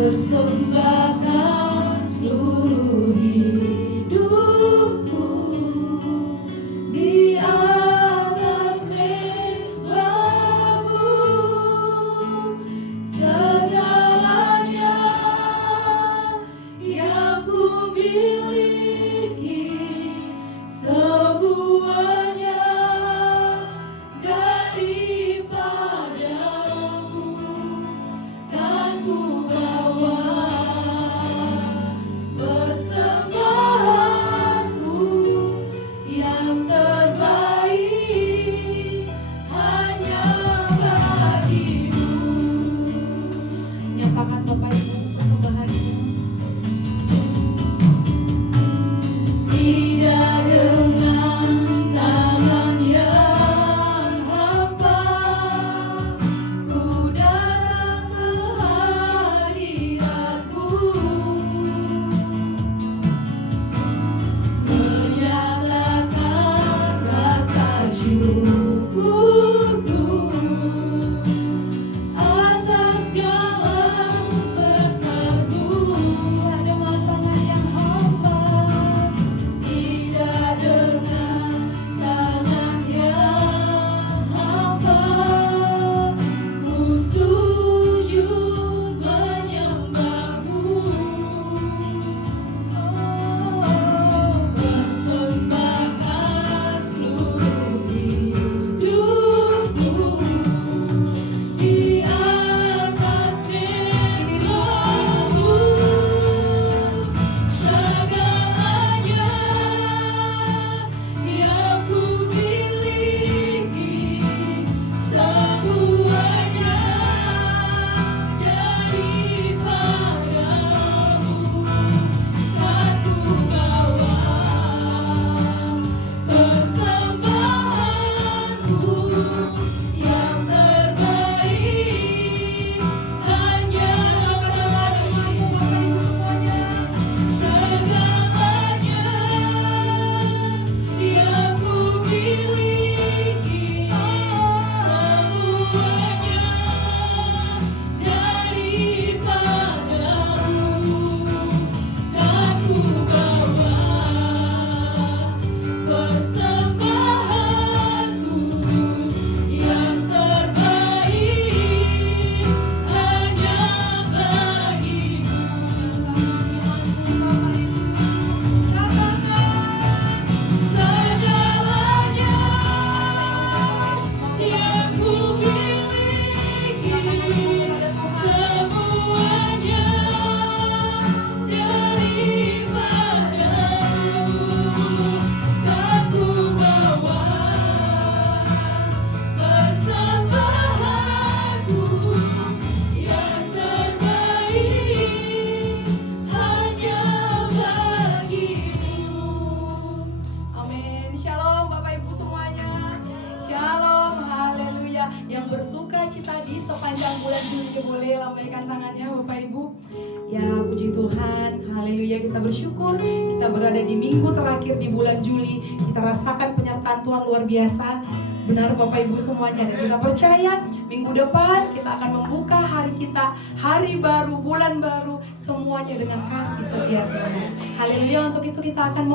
Persembahkan seluruh hidupku di atas mezbahmu, segalanya yang ku miliki, semuanya daripadamu kan ku boleh lambaikan tangannya Bapak Ibu. Ya puji Tuhan, haleluya, kita bersyukur kita berada di minggu terakhir di bulan Juli. Kita rasakan penyertaan Tuhan luar biasa. Benar Bapak Ibu semuanya, dan kita percaya minggu depan kita akan membuka hari kita, hari baru, bulan baru. semuanya dengan kasih setia Tuhan. Haleluya. Untuk itu kita akan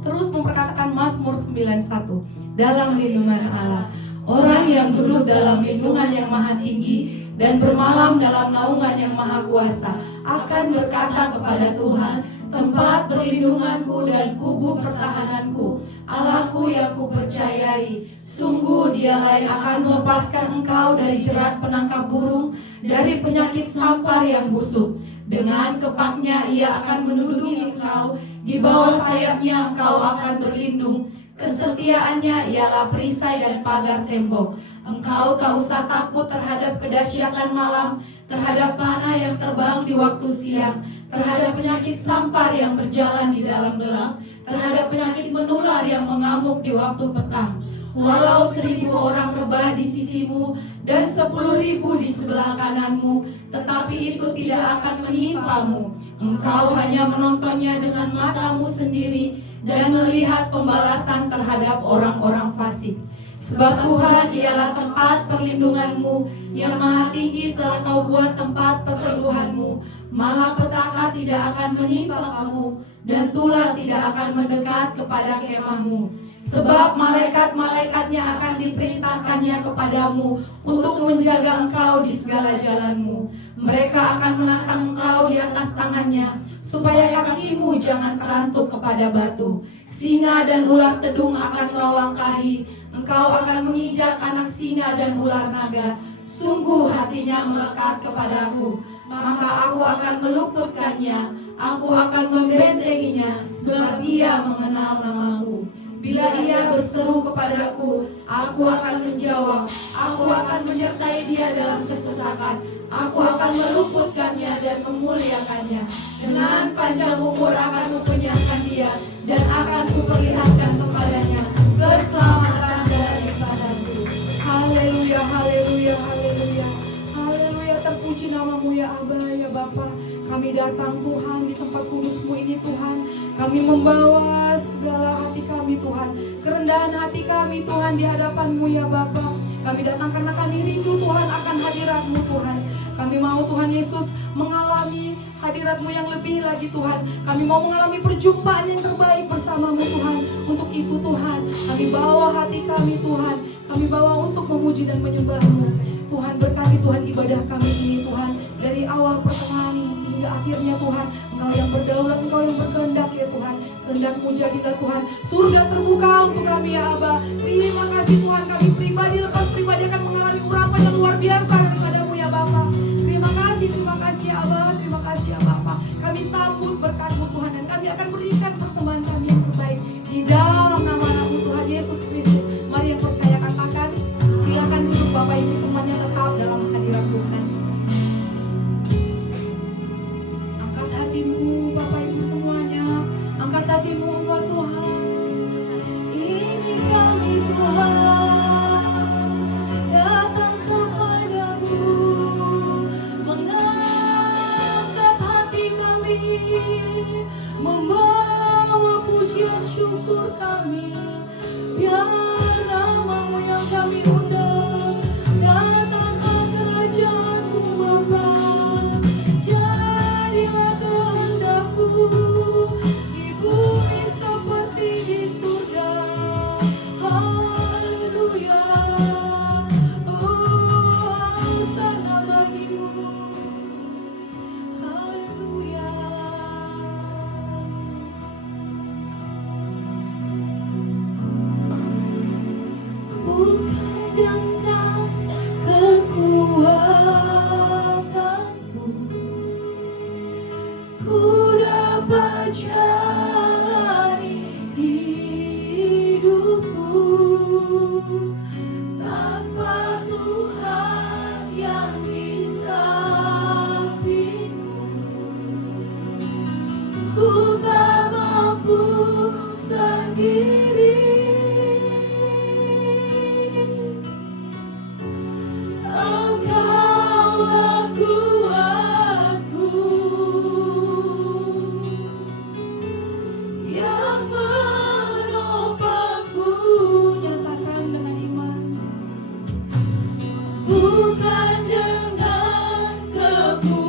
terus memperkatakan Mazmur 91. Dalam lindungan Allah, orang yang duduk dalam lindungan yang maha tinggi dan bermalam dalam naungan yang maha kuasa akan berkata kepada Tuhan, tempat perlindunganku dan kubu pertahananku, Allahku yang kupercayai. Sungguh dialah yang akan melepaskan engkau dari jerat penangkap burung, dari penyakit sampar yang busuk. Dengan kepaknya ia akan menudungi engkau, di bawah sayapnya engkau akan berlindung. Kesetiaannya ialah perisai dan pagar tembok. Engkau tak usah takut terhadap kedahsyatan malam, terhadap panah yang terbang di waktu siang, terhadap penyakit sampar yang berjalan di dalam gelap, terhadap penyakit menular yang mengamuk di waktu petang. Walau 1000 orang rebah di sisimu dan 10.000 di sebelah kananmu, tetapi itu tidak akan menimpamu. Engkau hanya menontonnya dengan matamu sendiri dan melihat pembalasan terhadap orang-orang fasik. Sebab Tuhan ialah tempat perlindunganmu, yang maha tinggi telah kau buat tempat perteduhanmu. Malapetaka tidak akan menimpa kamu, dan tulah tidak akan mendekat kepada kemahmu. Sebab malaikat-malaikatnya akan diperintahkannya kepadamu untuk menjaga engkau di segala jalanmu. Mereka akan menantang engkau di atas tangannya, supaya kakimu jangan terantuk kepada batu. Singa dan ular tedung akan kau langkahi, engkau akan menginjak anak singa dan ular naga. Sungguh hatinya melekat kepadaku, maka aku akan meluputkannya, aku akan membentenginya, sebab ia mengenal namaku. Bila ia berseru kepadaku, aku akan menjawab, aku akan menyertai dia dalam kesesakan, aku akan meluputkannya dan memuliakannya. Dengan panjang umur akan kukenyangkan dia, dan akan kuperlihatkan kepadanya keselamatan daripadaku. Haleluya, haleluya, haleluya, haleluya. Terpuji namamu ya Aba, ya Bapa. Kami datang Tuhan di tempat kudus-Mu ini Tuhan. Kami membawa segala hati kami Tuhan, kerendahan hati kami Tuhan di hadapan-Mu ya Bapa. Kami datang karena kami rindu Tuhan akan hadirat-Mu Tuhan. Kami mau Tuhan Yesus mengalami hadirat-Mu yang lebih lagi Tuhan. Kami mau mengalami perjumpaan yang terbaik bersama-Mu Tuhan. Untuk itu Tuhan, kami bawa hati kami Tuhan. Kami bawa untuk memuji dan menyembah-Mu. Tuhan berkati Tuhan ibadah kami ini Tuhan. Dari awal pertengahan hingga akhirnya Tuhan, Engkau yang berdaulat, Engkau yang berkehendak ya Tuhan. Kehendak-Mu jadilah Tuhan. Surga terbuka untuk kami ya Aba. Terima kasih Tuhan, kami pribadi lepas pribadi akan mengalami urapan yang luar biasa daripada-Mu ya Bapa. Terima kasih ya Aba, terima kasih ya Bapa. Kami sambut berkat-Mu Tuhan, dan kami akan berikan persembahan kami yang terbaik di dalam nama-Mu Tuhan Yesus Kristus. Mari yang percaya katakan, silakan duduk Bapak Ibu semuanya tetap dalam hadirat Tuhan. Angkat hatimu Bapak Ibu semuanya, angkat hatimu buat Tuhan. Ini kami Tuhan, datang kepadamu, mengangkat hati kami, membawa pujian syukur kami. Biar nama-Mu yang kami undang, datang ke kerajaan-Mu Bapa. Jadilah kehendak-Mu di bumi seperti di surga. Haleluya, oh hosana bagi-Mu. Haleluya. Bukan dengan kekuatanku ku dapat jalani hidupku, tanpa Tuhan yang di sampingku, ku tak mampu sendiri. Engkaulah kuatku, yang menopangku. Nyatakan dengan iman. Bukan dengan kekuatanku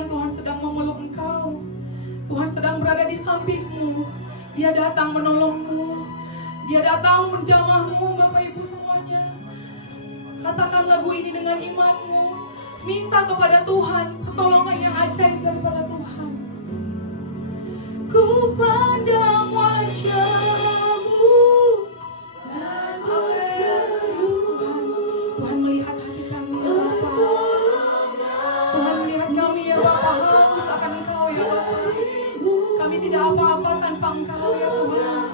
rasakan Tuhan sedang memeluk engkau. Tuhan sedang berada di sampingmu. Dia datang menolongmu. Dia datang menjamahmu, Bapak Ibu semuanya. Katakan lagu ini dengan imanmu. Minta kepada Tuhan pertolongan yang ajaib daripada Tuhan. Ku pandang wajah-Mu dan berseru. Tuhan melihat hati kami ya Bapa. Tuhan melihat kami ya Bapa, haus akan Engkau ya Bapa. Kami tidak apa-apa tanpa Engkau ya Tuhan.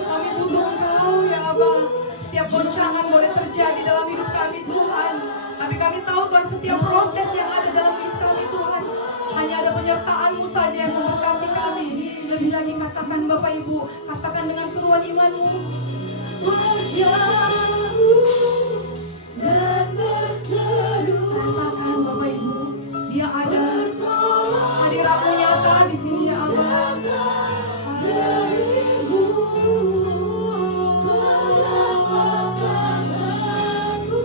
Kami butuh Engkau ya Abah. Setiap goncangan boleh terjadi dalam hidup kami Tuhan, tapi kami tahu Tuhan setiap proses yang ada dalam hidup kami Tuhan, hanya ada penyertaan-Mu saja yang memberkati kami. Lebih lagi katakan Bapak Ibu, katakan dengan seruan iman-Mu. Wajah-Mu dan berseru. Rasakan Bapak Ibu, Dia ada. Hadirat-Mu nyata di sini ya Allah. Darimu ku pandang wajah-Mu.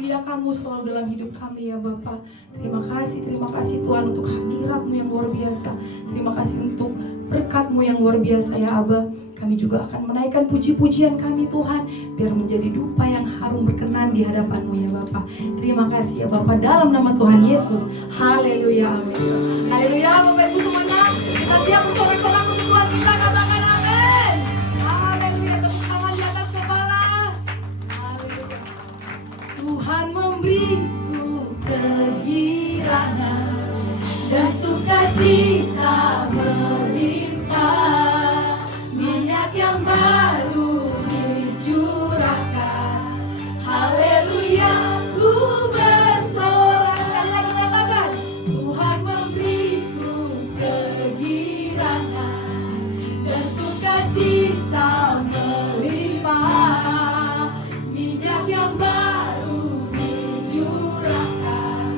memuliakan-Mu selalu dalam hidup kami ya Bapa. Terima kasih Tuhan untuk hadirat-Mu yang luar biasa. Terima kasih untuk berkat-Mu yang luar biasa ya Abah. Kami juga akan menaikkan puji-pujian kami Tuhan, biar menjadi dupa yang harum berkenan di hadapan-Mu ya Bapa. Terima kasih ya Bapa, dalam nama Tuhan Yesus. Haleluya, amin. Haleluya Bapak Ibu semuanya, kita siap untuk bersorak untuk Tuhan kita kata sukacita melimpah, minyak yang baru dicurahkan. Haleluya, ku bersorak. Sekali lagi katakan, Tuhan memberiku kegirangan dan sukacita melimpah, minyak yang baru dicurahkan.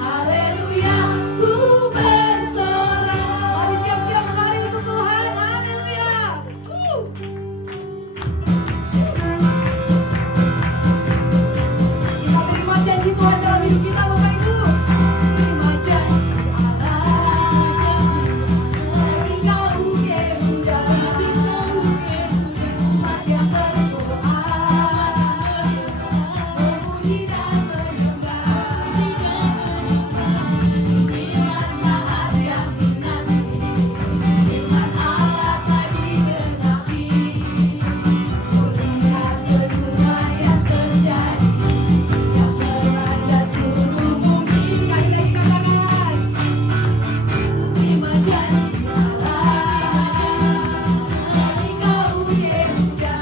Haleluya, ku bersorak. Mari siap-siap menari untuk Tuhan. Haleluya. Kita terima janji Tuhan dalam hidup kita, Bapak Ibu. Terima janji Allah, janji Engkau Yehuda, umat yang berdoa, memuji dan menyembah. Inilah saat yang dinanti, firman Allah telah digenapi. Melihat kedua yang terjadi, yang melanda seluruh bumi. Sekali lagi katakan, terima janji Allah, Engkau Yehuda,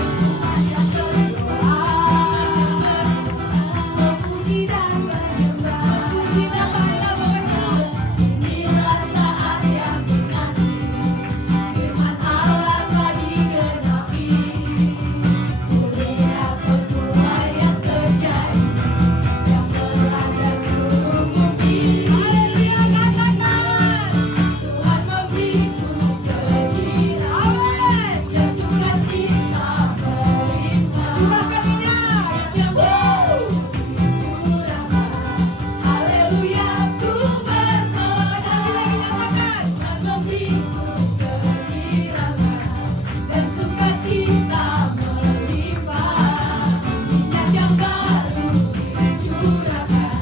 umat yang berdoa, memuji dan menyembah. Pujilah saya, Bapak Ibu. Inilah saat yang dinanti, firman Allah telah digenapi. Melihat kedua yang terjadi, yang melanda seluruh bumi. Haleluya, katakan, Tuhan memberiku kegirangan dan sukacita melimpah. Curahkan minyak yang baru dicurahkan. Haleluya, ku bersorak. Sekali lagi katakan, Tuhan memberiku kegirangan dan sukacita melimpah, minyak yang baru dicurahkan.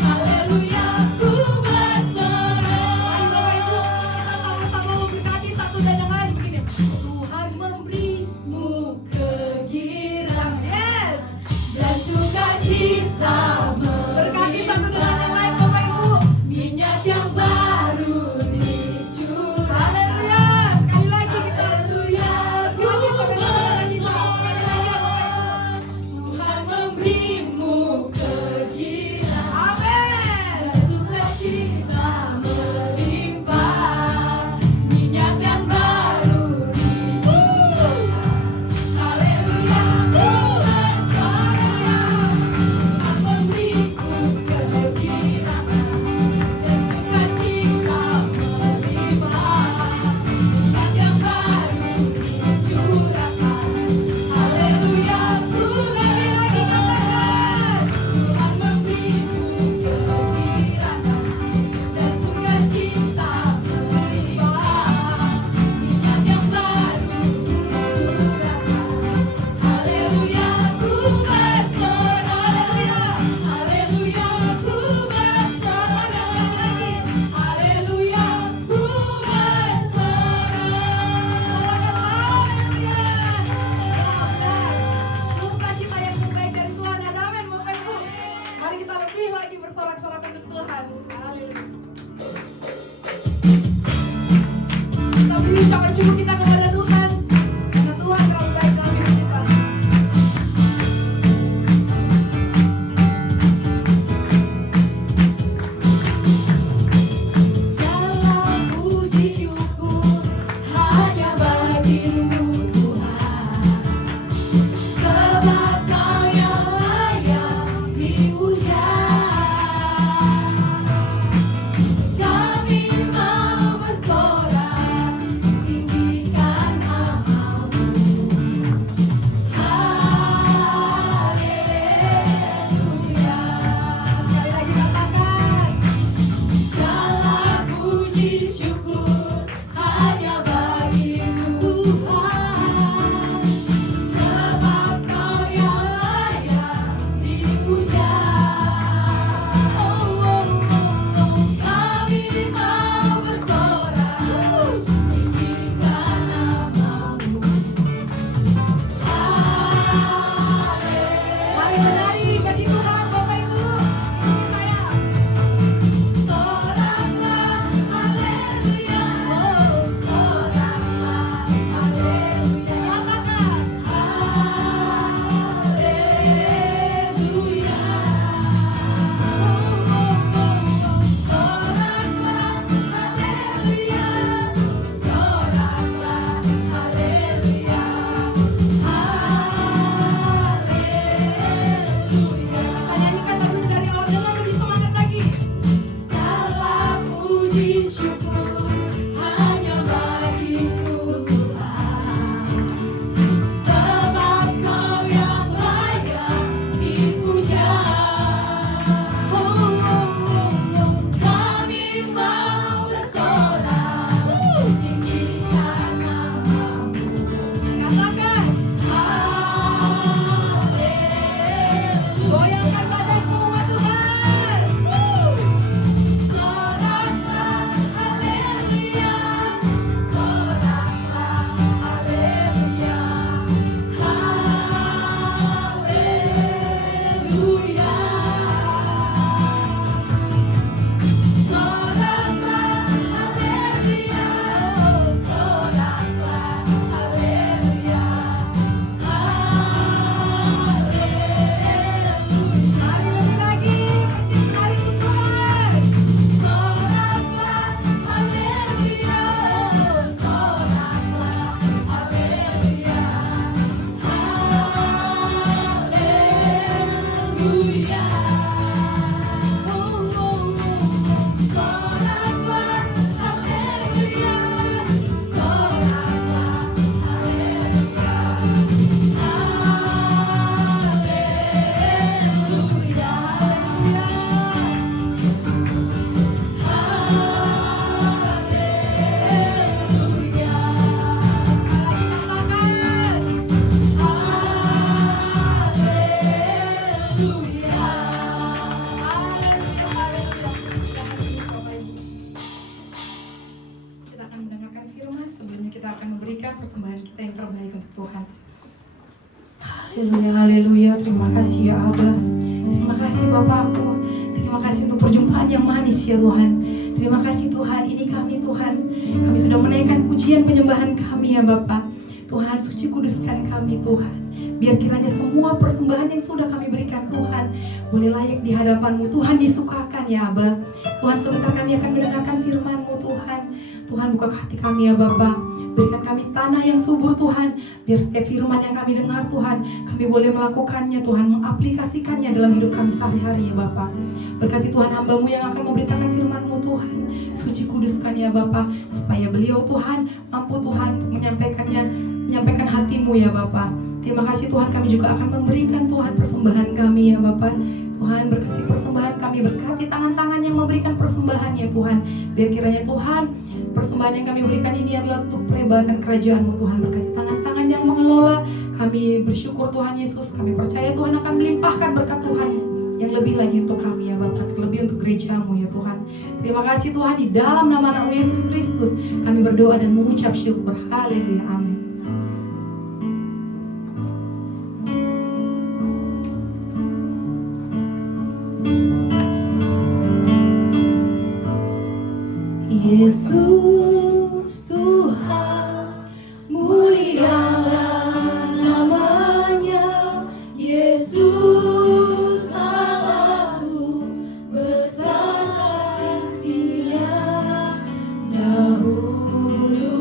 Haleluya, ku bersorak. Ayo Bapak Ibu, kita sama-sama memberkati satu dan yang lain begini. Tuhan memberimu kegirangan, yes, dan sukacita berkati satu dengan yang lain, Bapak Ibu. Minyak yang baru dicurahkan. Haleluya, sekali lagi kita. Haleluya, ku bersorak. Tuhan memberimu kegirangan, amin, dan sukacita melimpah, minyak yang baru dicurahkan. Haleluya, ku bersorak. Tuhan memberiku kegirangan dan sukacita melimpah, minyak yang baru dicurahkan. Haleluya, ku lagi katakan, Tuhan memberiku kegirangan dan sukacita melimpah, minyak yang baru dicurahkan. Haleluya, ku bersorak. Haleluya, ku bersorak. Haleluya, ku bersorak. Sukacita yang terbaik dari Tuhan ada, amin, Bapak Ibu. Mari kita lebih lagi bersorak-sorak untuk Tuhan. Haleluya. Kita beri ucapan syukur kita kepada Tuhan, karena Tuhan terlalu baik dalam hidup kita. Dalam puji syukur hanya bagimu Tuhan, sebab Kau yang layak dipuja. Kami mau bersorak tinggikan memberikan persembahan kita yang terbaik untuk Tuhan. Haleluya, haleluya. Terima kasih ya Abah. Terima kasih Bapakku. Terima kasih untuk perjumpaan yang manis ya Tuhan. Terima kasih Tuhan, ini kami Tuhan. Kami sudah menaikkan pujian penyembahan kami ya Bapak. Tuhan, suci kuduskan kami Tuhan. Biar kiranya semua persembahan yang sudah kami berikan Tuhan boleh layak di hadapan-Mu. Tuhan, disukakan ya Abah. Tuhan, sebentar kami akan mendengarkan firman-Mu Tuhan. Tuhan, buka hati kami ya Bapa. Berikan kami tanah yang subur Tuhan. Biar setiap firman yang kami dengar Tuhan, kami boleh melakukannya Tuhan, mengaplikasikannya dalam hidup kami sehari-hari ya Bapa. Berkati Tuhan hamba-Mu yang akan memberitakan firman-Mu Tuhan. Suci kuduskan ya Bapa, supaya beliau Tuhan mampu Tuhan untuk menyampaikan hati-Mu ya Bapa. Terima kasih Tuhan, kami juga akan memberikan Tuhan persembahan kami ya Bapa. Tuhan, berkati persembahan kami, berkati tangan-tangan yang memberikan persembahan ya Tuhan. Biar kiranya Tuhan, persembahan yang kami berikan ini adalah untuk pelebaran kerajaan-Mu Tuhan. Berkati tangan-tangan yang mengelola. Kami bersyukur Tuhan Yesus, kami percaya Tuhan akan melimpahkan berkat Tuhan yang lebih lagi untuk kami ya Bapa, terlebih untuk gereja-Mu ya Tuhan. Terima kasih Tuhan, di dalam nama Anak-Mu Yesus Kristus kami berdoa dan mengucap syukur. Haleluya, amin. Yesus Tuhan, mulialah namanya. Yesus Allahku, besar kasih-Nya. Dahulu,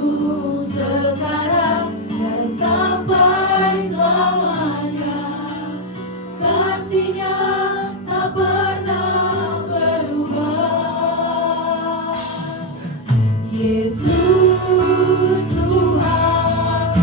sekarang, dan sampai selamanya. Kasih-Nya tak pernah berubah. Yesus Tuhan,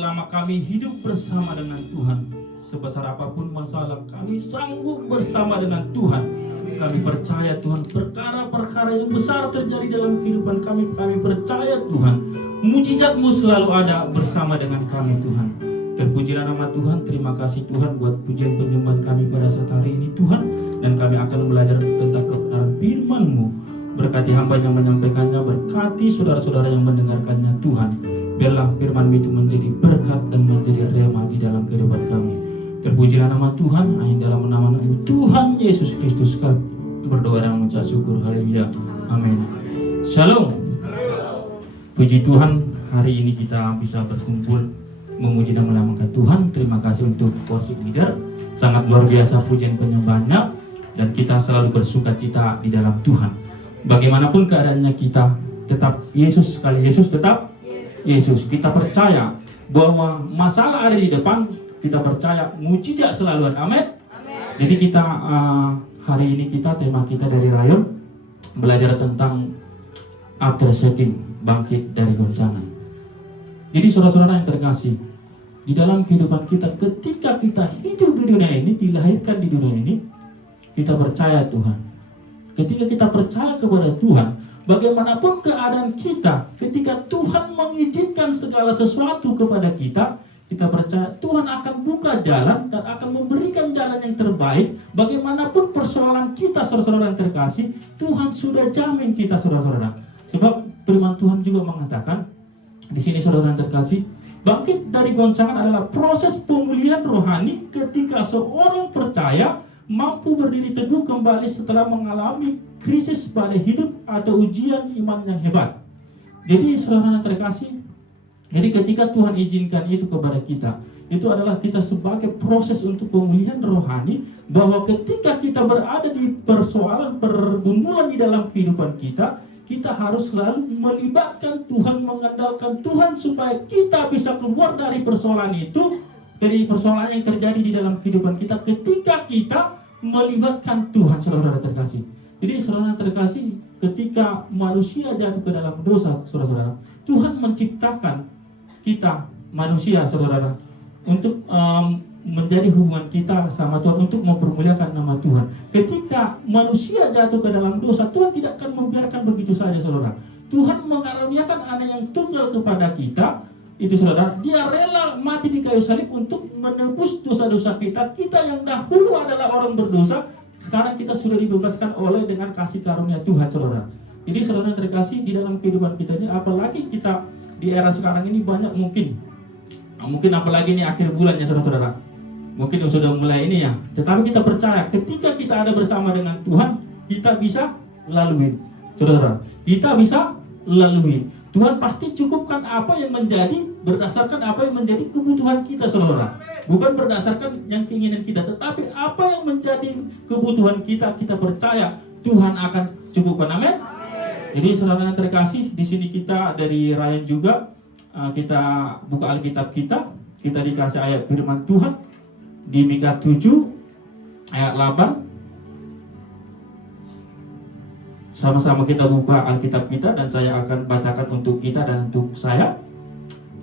selama kami hidup bersama dengan Tuhan, sebesar apapun masalah, kami sanggup bersama dengan Tuhan. Kami percaya Tuhan, perkara-perkara yang besar terjadi dalam kehidupan kami. Kami percaya Tuhan, mujizat-Mu selalu ada bersama dengan kami Tuhan. Terpujilah nama Tuhan. Terima kasih Tuhan buat pujian penyembahan kami pada saat hari ini Tuhan. Dan kami akan belajar tentang kebenaran firman-Mu. Berkati hamba yang menyampaikannya, berkati saudara-saudara yang mendengarkannya Tuhan. Biarlah firman-Mu itu menjadi berkat dan menjadi rema di dalam kehidupan kami. Terpujilah nama Tuhan. Dalam nama Tuhan Yesus Kristus kami berdoa dan mengucap syukur. Haleluya. Amin. Shalom. Puji Tuhan, hari ini kita bisa berkumpul memuji dan melambangkan Tuhan. Terima kasih untuk worship leader, sangat luar biasa pujian penyembahannya, dan kita selalu bersuka cita di dalam Tuhan. Bagaimanapun keadaannya, kita tetap Yesus. Sekali Yesus, tetap Yesus. Kita percaya bahwa masalah ada di depan, kita percaya mujizat selalu ada. Amin. Jadi kita hari ini tema kita dari Rayon belajar tentang after setting, bangkit dari goncangan. Jadi saudara-saudara yang terkasih, di dalam kehidupan kita, ketika kita hidup di dunia ini, dilahirkan di dunia ini, kita percaya Tuhan. Ketika kita percaya kepada Tuhan, bagaimanapun keadaan kita, ketika Tuhan mengizinkan segala sesuatu kepada kita, kita percaya Tuhan akan buka jalan dan akan memberikan jalan yang terbaik. Bagaimanapun persoalan kita, saudara-saudara yang terkasih, Tuhan sudah jamin kita, saudara-saudara. Sebab firman Tuhan juga mengatakan, di sini saudara yang terkasih, bangkit dari goncangan adalah proses pemulihan rohani ketika seorang percaya mampu berdiri teguh kembali setelah mengalami krisis pada hidup atau ujian iman yang hebat. Jadi saudara yang terkasih, jadi ketika Tuhan izinkan itu kepada kita, itu adalah kita sebagai proses untuk pemulihan rohani, bahwa ketika kita berada di persoalan pergumulan di dalam kehidupan kita, kita harus selalu melibatkan Tuhan, mengandalkan Tuhan supaya kita bisa keluar dari persoalan itu, dari persoalan yang terjadi di dalam kehidupan kita ketika kita melibatkan Tuhan, saudara-saudara terkasih. Jadi saudara terkasih, ketika manusia jatuh ke dalam dosa, saudara-saudara, Tuhan menciptakan kita manusia, saudara, untuk menjadi hubungan kita sama Tuhan, untuk mempermuliakan nama Tuhan. Ketika manusia jatuh ke dalam dosa, Tuhan tidak akan membiarkan begitu saja, saudara. Tuhan mengaruniakan anak yang tunggal kepada kita, itu saudara, dia rela mati di kayu salib untuk menebus dosa-dosa kita. Kita yang dahulu adalah orang berdosa, sekarang kita sudah dibebaskan oleh dengan kasih karunia Tuhan, saudara. Jadi saudara terkasih, di dalam kehidupan kita ini, apalagi kita di era sekarang ini banyak mungkin apalagi ini akhir bulan ya saudara-saudara, mungkin sudah mulai ini ya, tetapi kita percaya ketika kita ada bersama dengan Tuhan, kita bisa lalui, saudara, kita bisa lalui. Tuhan pasti cukupkan apa yang menjadi, berdasarkan apa yang menjadi kebutuhan kita, saudara, bukan berdasarkan yang keinginan kita, tetapi apa yang menjadi kebutuhan kita, kita percaya Tuhan akan cukupkan. Amin. Jadi saudara yang terkasih, di sini kita dari Ryan juga, kita buka Alkitab kita dikasih ayat firman Tuhan di Mika 7 ayat 8. Sama-sama kita buka Alkitab kita dan saya akan bacakan untuk kita dan untuk saya.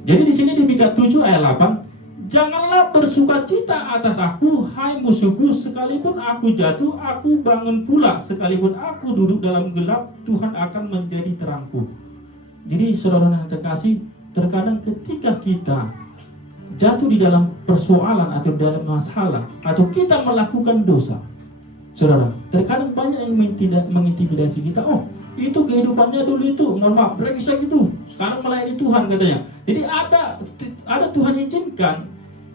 Jadi di sini di Mika 7 ayat 8, janganlah bersukacita atas aku, hai musuhku, sekalipun aku jatuh, aku bangun pula, sekalipun aku duduk dalam gelap, Tuhan akan menjadi terangku. Jadi saudara yang terkasih, terkadang ketika kita jatuh di dalam persoalan atau dalam masalah, atau kita melakukan dosa, saudara, terkadang banyak yang mengintimidasi kita. Oh, itu kehidupannya dulu itu, mohon maaf, brengsek itu, sekarang melayani Tuhan katanya. Jadi ada Tuhan izinkan,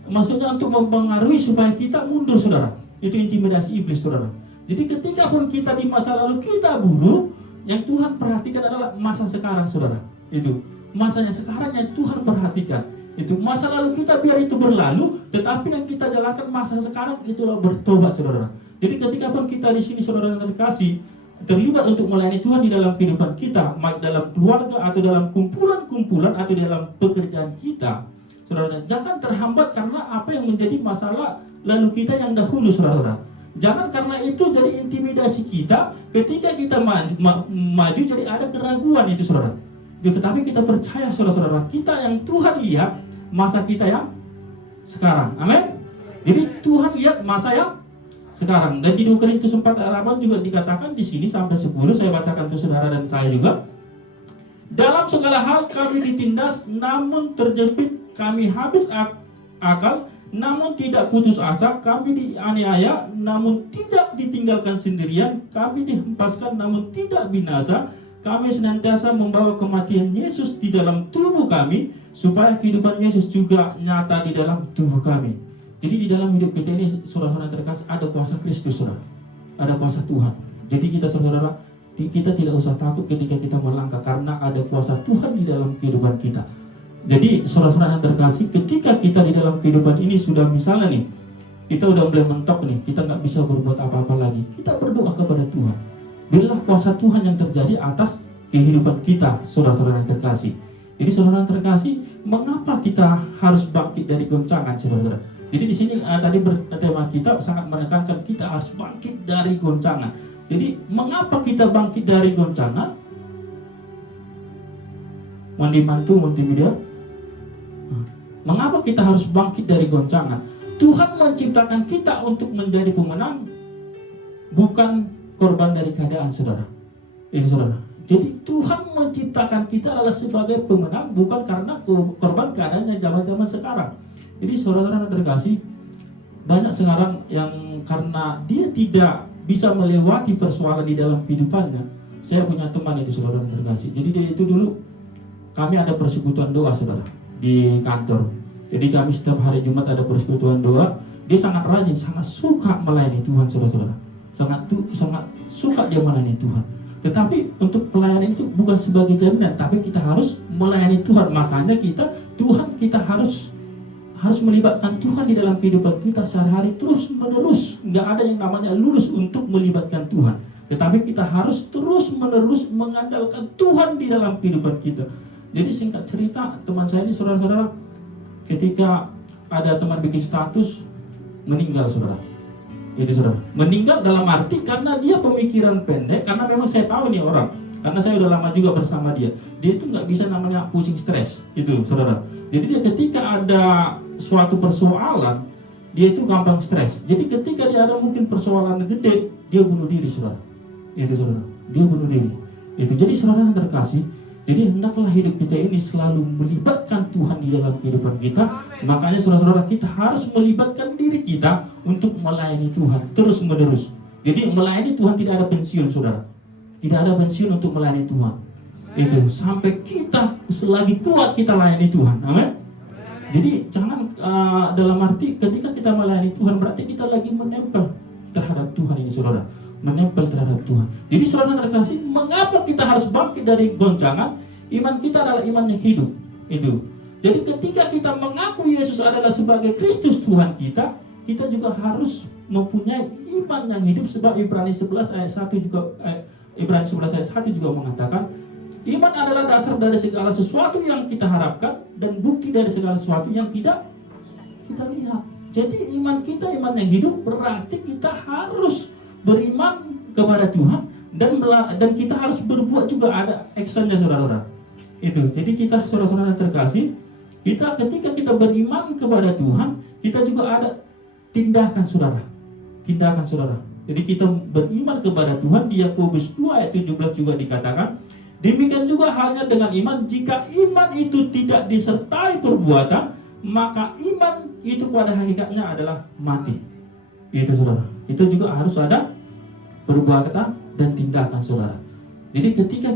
maksudnya untuk mempengaruhi supaya kita mundur, saudara. Itu intimidasi iblis, saudara. Jadi ketika pun kita di masa lalu kita buruk, yang Tuhan perhatikan adalah masa sekarang, saudara. Itu masanya sekarang yang Tuhan perhatikan. Itu masa lalu kita biar itu berlalu, tetapi yang kita jalankan masa sekarang itulah bertobat, saudara. Jadi ketika pun kita di sini, saudara yang terkasih, terlibat untuk melayani Tuhan di dalam kehidupan kita, baik dalam keluarga atau dalam kumpulan-kumpulan atau dalam pekerjaan kita, saudara, jangan terhambat karena apa yang menjadi masalah lalu kita yang dahulu, saudara. Jangan karena itu jadi intimidasi kita ketika kita maju jadi ada keraguan itu, saudara. Tetapi kita percaya, saudara-saudara, kita yang Tuhan lihat masa kita yang sekarang. Amin. Jadi Tuhan lihat masa yang sekarang. Dan di 2 Korintus 4 ayat 8 juga dikatakan di sini sampai 10, saya bacakan untuk saudara dan saya juga. Dalam segala hal kami ditindas, namun terjepit, kami habis akal, namun tidak putus asa, kami dianiaya, namun tidak ditinggalkan sendirian, kami dihempaskan, namun tidak binasa, kami senantiasa membawa kematian Yesus di dalam tubuh kami, supaya kehidupan Yesus juga nyata di dalam tubuh kami. Jadi di dalam hidup kita ini, saudara-saudara terkasih, ada kuasa Kristus, saudara. Ada kuasa Tuhan. Jadi kita saudara, kita tidak usah takut ketika kita melangkah, karena ada kuasa Tuhan di dalam kehidupan kita. Jadi saudara-saudara yang terkasih, ketika kita di dalam kehidupan ini sudah misalnya nih, kita udah mulai mentok nih, kita nggak bisa berbuat apa-apa lagi, kita berdoa kepada Tuhan. Biarlah kuasa Tuhan yang terjadi atas kehidupan kita, saudara-saudara yang terkasih. Jadi saudara yang terkasih, mengapa kita harus bangkit dari goncangan, saudara-saudara? Jadi di sini tadi tema kita sangat menekankan kita harus bangkit dari goncangan. Jadi mengapa kita bangkit dari goncangan? Mohon dibantu multimedia. Mengapa kita harus bangkit dari goncangan? Tuhan menciptakan kita untuk menjadi pemenang, bukan korban dari keadaan, saudara. Itu saudara. Jadi Tuhan menciptakan kita adalah sebagai pemenang, bukan karena korban keadaannya zaman-zaman sekarang. Jadi saudara-saudara yang terkasih, banyak sekarang yang karena dia tidak bisa melewati persoalan di dalam kehidupannya. Saya punya teman itu, saudara yang terkasih. Jadi dia itu dulu, kami ada persekutuan doa, saudara, di kantor. Jadi kami setiap hari Jumat ada persekutuan doa. Dia sangat rajin, sangat suka melayani Tuhan, saudara-saudara. Sangat suka dia melayani Tuhan. Tetapi untuk pelayanan itu bukan sebagai jaminan, tapi kita harus melayani Tuhan. Makanya kita harus melibatkan Tuhan di dalam kehidupan kita sehari-hari terus menerus. Nggak ada yang namanya lulus untuk melibatkan Tuhan. Tetapi kita harus terus menerus mengandalkan Tuhan di dalam kehidupan kita. Jadi singkat cerita, teman saya ini, saudara-saudara, ketika ada teman bikin status, meninggal, saudara. Itu saudara, meninggal dalam arti karena dia pemikiran pendek, karena memang saya tahu nih orang, karena saya udah lama juga bersama dia. Dia itu nggak bisa namanya pusing stres, itu saudara. Jadi dia ketika ada suatu persoalan, dia itu gampang stres. Jadi ketika dia ada mungkin persoalan gede, dia bunuh diri, saudara. Itu saudara, dia bunuh diri. Itu jadi saudara yang terkasih. Jadi hendaklah hidup kita ini selalu melibatkan Tuhan di dalam kehidupan kita. Makanya saudara-saudara, kita harus melibatkan diri kita untuk melayani Tuhan terus menerus. Jadi melayani Tuhan tidak ada pensiun, saudara. Tidak ada pensiun untuk melayani Tuhan. Itu sampai kita selagi kuat kita layani Tuhan. Amin. Jadi jangan dalam arti ketika kita melayani Tuhan berarti kita lagi menempel terhadap Tuhan ini, saudara. Menempel terhadap Tuhan. Jadi saudara terkasih, mengapa kita harus bangkit dari goncangan? Iman kita adalah iman yang hidup. Itu. Jadi ketika kita mengaku Yesus adalah sebagai Kristus Tuhan kita juga harus mempunyai iman yang hidup, sebab Ibrani 11 ayat 1 juga Ibrani 11 ayat 1 juga mengatakan, iman adalah dasar dari segala sesuatu yang kita harapkan dan bukti dari segala sesuatu yang tidak kita lihat. Jadi iman kita iman yang hidup, berarti kita harus beriman kepada Tuhan dan kita harus berbuat juga, ada actionnya, saudara-saudara. Itu. Jadi kita saudara-saudara terkasih, ketika kita beriman kepada Tuhan, kita juga ada tindakan, saudara. Tindakan, saudara. Jadi kita beriman kepada Tuhan, di Yakobus 2 ayat 17 juga dikatakan, demikian juga halnya dengan iman, jika iman itu tidak disertai perbuatan, maka iman itu pada hakikatnya adalah mati. Itu, saudara. Itu juga harus ada perbuatan dan tindakan, saudara. Jadi ketika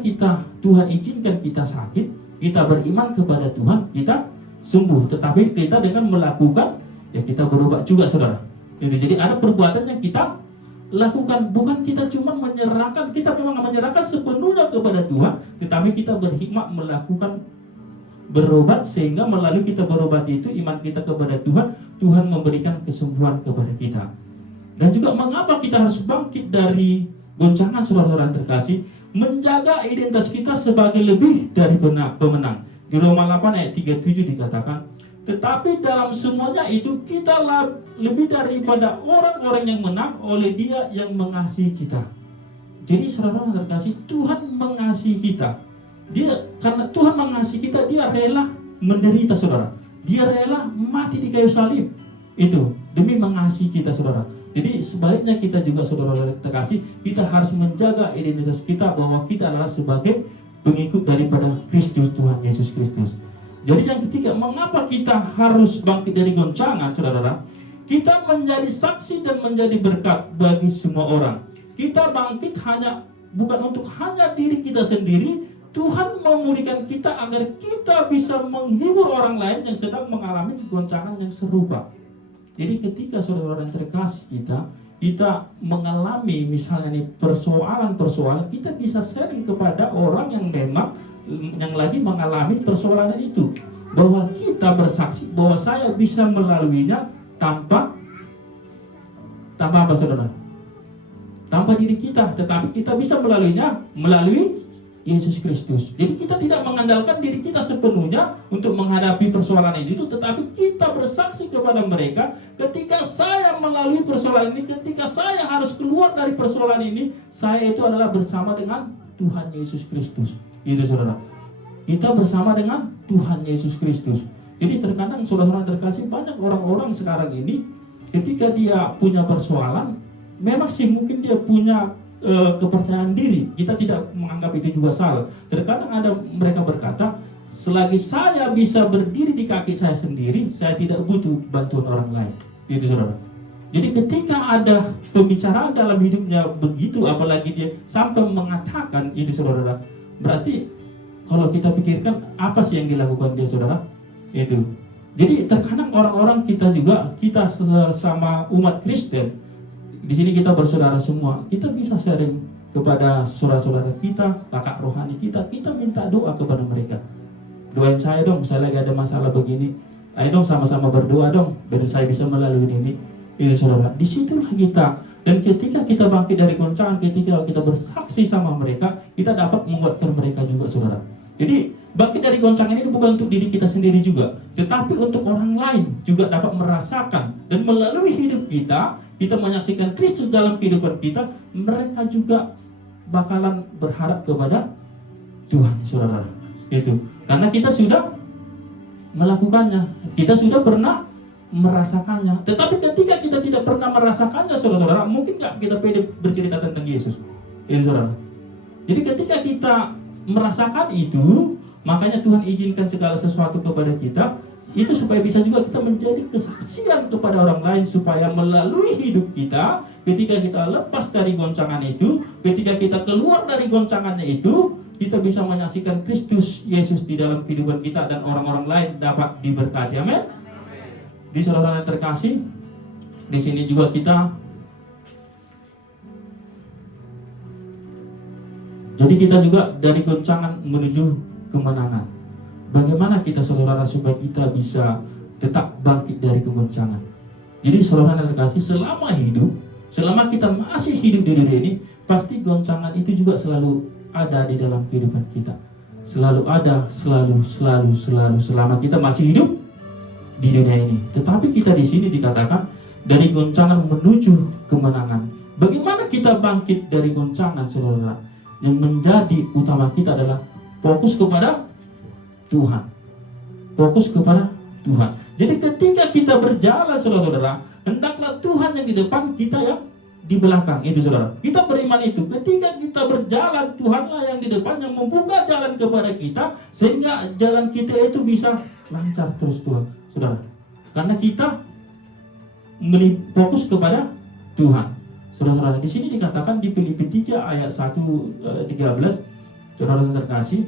Tuhan izinkan kita sakit, kita beriman kepada Tuhan, kita sembuh. Tetapi kita dengan melakukan, ya kita berobat juga, saudara. Jadi ada perbuatan yang kita lakukan. Bukan kita cuma menyerahkan, kita memang menyerahkan sepenuhnya kepada Tuhan, tetapi kita berhikmat melakukan berobat, sehingga melalui kita berobat itu iman kita kepada Tuhan memberikan kesembuhan kepada kita. Dan juga mengapa kita harus bangkit dari goncangan, saudara-saudara terkasih, menjaga identitas kita sebagai lebih dari pemenang. Di Roma 8 ayat 37 dikatakan, tetapi dalam semuanya itu kita lebih daripada orang-orang yang menang oleh Dia yang mengasihi kita. Jadi saudara-saudara terkasih, Tuhan mengasihi kita. Karena Tuhan mengasihi kita, Dia rela menderita, saudara. Dia rela mati di kayu salib. Itu demi mengasihi kita, saudara. Jadi sebaliknya kita juga, saudara terkasih, kita harus menjaga identitas kita bahwa kita adalah sebagai pengikut daripada Kristus, Tuhan Yesus Kristus. Jadi yang ketiga, mengapa kita harus bangkit dari goncangan, saudara? Kita menjadi saksi dan menjadi berkat bagi semua orang. Kita bangkit bukan untuk hanya diri kita sendiri. Tuhan memulihkan kita agar kita bisa menghibur orang lain yang sedang mengalami goncangan yang serupa. Jadi ketika saudara yang terkasih kita mengalami misalnya nih persoalan-persoalan, kita bisa sharing kepada orang yang memang yang lagi mengalami persoalan itu, bahwa kita bersaksi bahwa saya bisa melaluinya tanpa apa, saudara? Tanpa diri kita, tetapi kita bisa melaluinya melalui Yesus Kristus. Jadi kita tidak mengandalkan diri kita sepenuhnya untuk menghadapi persoalan itu, tetapi kita bersaksi kepada mereka, ketika saya melalui persoalan ini, ketika saya harus keluar dari persoalan ini, saya itu adalah bersama dengan Tuhan Yesus Kristus. Itu, saudara. Kita bersama dengan Tuhan Yesus Kristus. Jadi terkadang saudara terkasih, banyak orang-orang sekarang ini ketika dia punya persoalan, memang sih mungkin dia punya kepercayaan diri. Kita tidak menganggap itu juga salah. Terkadang ada mereka berkata, selagi saya bisa berdiri di kaki saya sendiri, saya tidak butuh bantuan orang lain. Itu, saudara. Jadi ketika ada pembicaraan dalam hidupnya begitu, apalagi dia sampai mengatakan itu, saudara, berarti kalau kita pikirkan apa sih yang dilakukan dia, saudara? Itu. Jadi terkadang orang-orang kita sama umat Kristen, di sini kita bersaudara semua, kita bisa sharing kepada saudara-saudara kita, kakak rohani kita minta doa kepada mereka. Doain saya dong, saya lagi ada masalah begini. Ayo dong sama-sama berdoa dong, biar saya bisa melalui ini. Itu, saudara. Disitulah kita. Dan ketika kita bangkit dari goncangan, ketika kita bersaksi sama mereka, kita dapat menguatkan mereka juga, saudara. Jadi bangkit dari goncangan ini bukan untuk diri kita sendiri juga, tetapi untuk orang lain juga dapat merasakan. Dan melalui hidup kita menyaksikan Kristus dalam kehidupan kita, mereka juga bakalan berharap kepada Tuhan, saudara. Itu karena kita sudah melakukannya, kita sudah pernah merasakannya. Tetapi ketika kita tidak pernah merasakannya, saudara, mungkin nggak kita pede bercerita tentang Yesus. Itu, saudara. Jadi ketika kita merasakan itu, makanya Tuhan izinkan segala sesuatu kepada kita, itu supaya bisa juga kita menjadi kesaksian kepada orang lain, supaya melalui hidup kita, ketika kita lepas dari goncangan itu, ketika kita keluar dari goncangannya itu, kita bisa menyaksikan Kristus Yesus di dalam kehidupan kita, dan orang-orang lain dapat diberkati. Amin. Di saudara yang terkasih, di sini juga jadi kita juga dari goncangan menuju kemenangan. Bagaimana kita, saudara, supaya kita bisa tetap bangkit dari kegoncangan? Jadi saudara yang terkasih, selama kita masih hidup di dunia ini, pasti goncangan itu juga selalu ada di dalam kehidupan kita. Selalu ada, selalu selama kita masih hidup di dunia ini. Tetapi kita di sini dikatakan dari goncangan menuju kemenangan. Bagaimana kita bangkit dari goncangan, saudara? Yang menjadi utama kita adalah fokus kepada Tuhan. Fokus kepada Tuhan. Jadi ketika kita berjalan, saudara-saudara, hendaklah Tuhan yang di depan, kita yang di belakang. Itu, saudara. Kita beriman itu. Ketika kita berjalan, Tuhanlah yang di depan, yang membuka jalan kepada kita, sehingga jalan kita itu bisa lancar terus, Tuhan, saudara. Karena kita fokus kepada Tuhan. Saudara-saudara, di sini dikatakan di Filipi 3 ayat 1-13, saudara yang terkasih,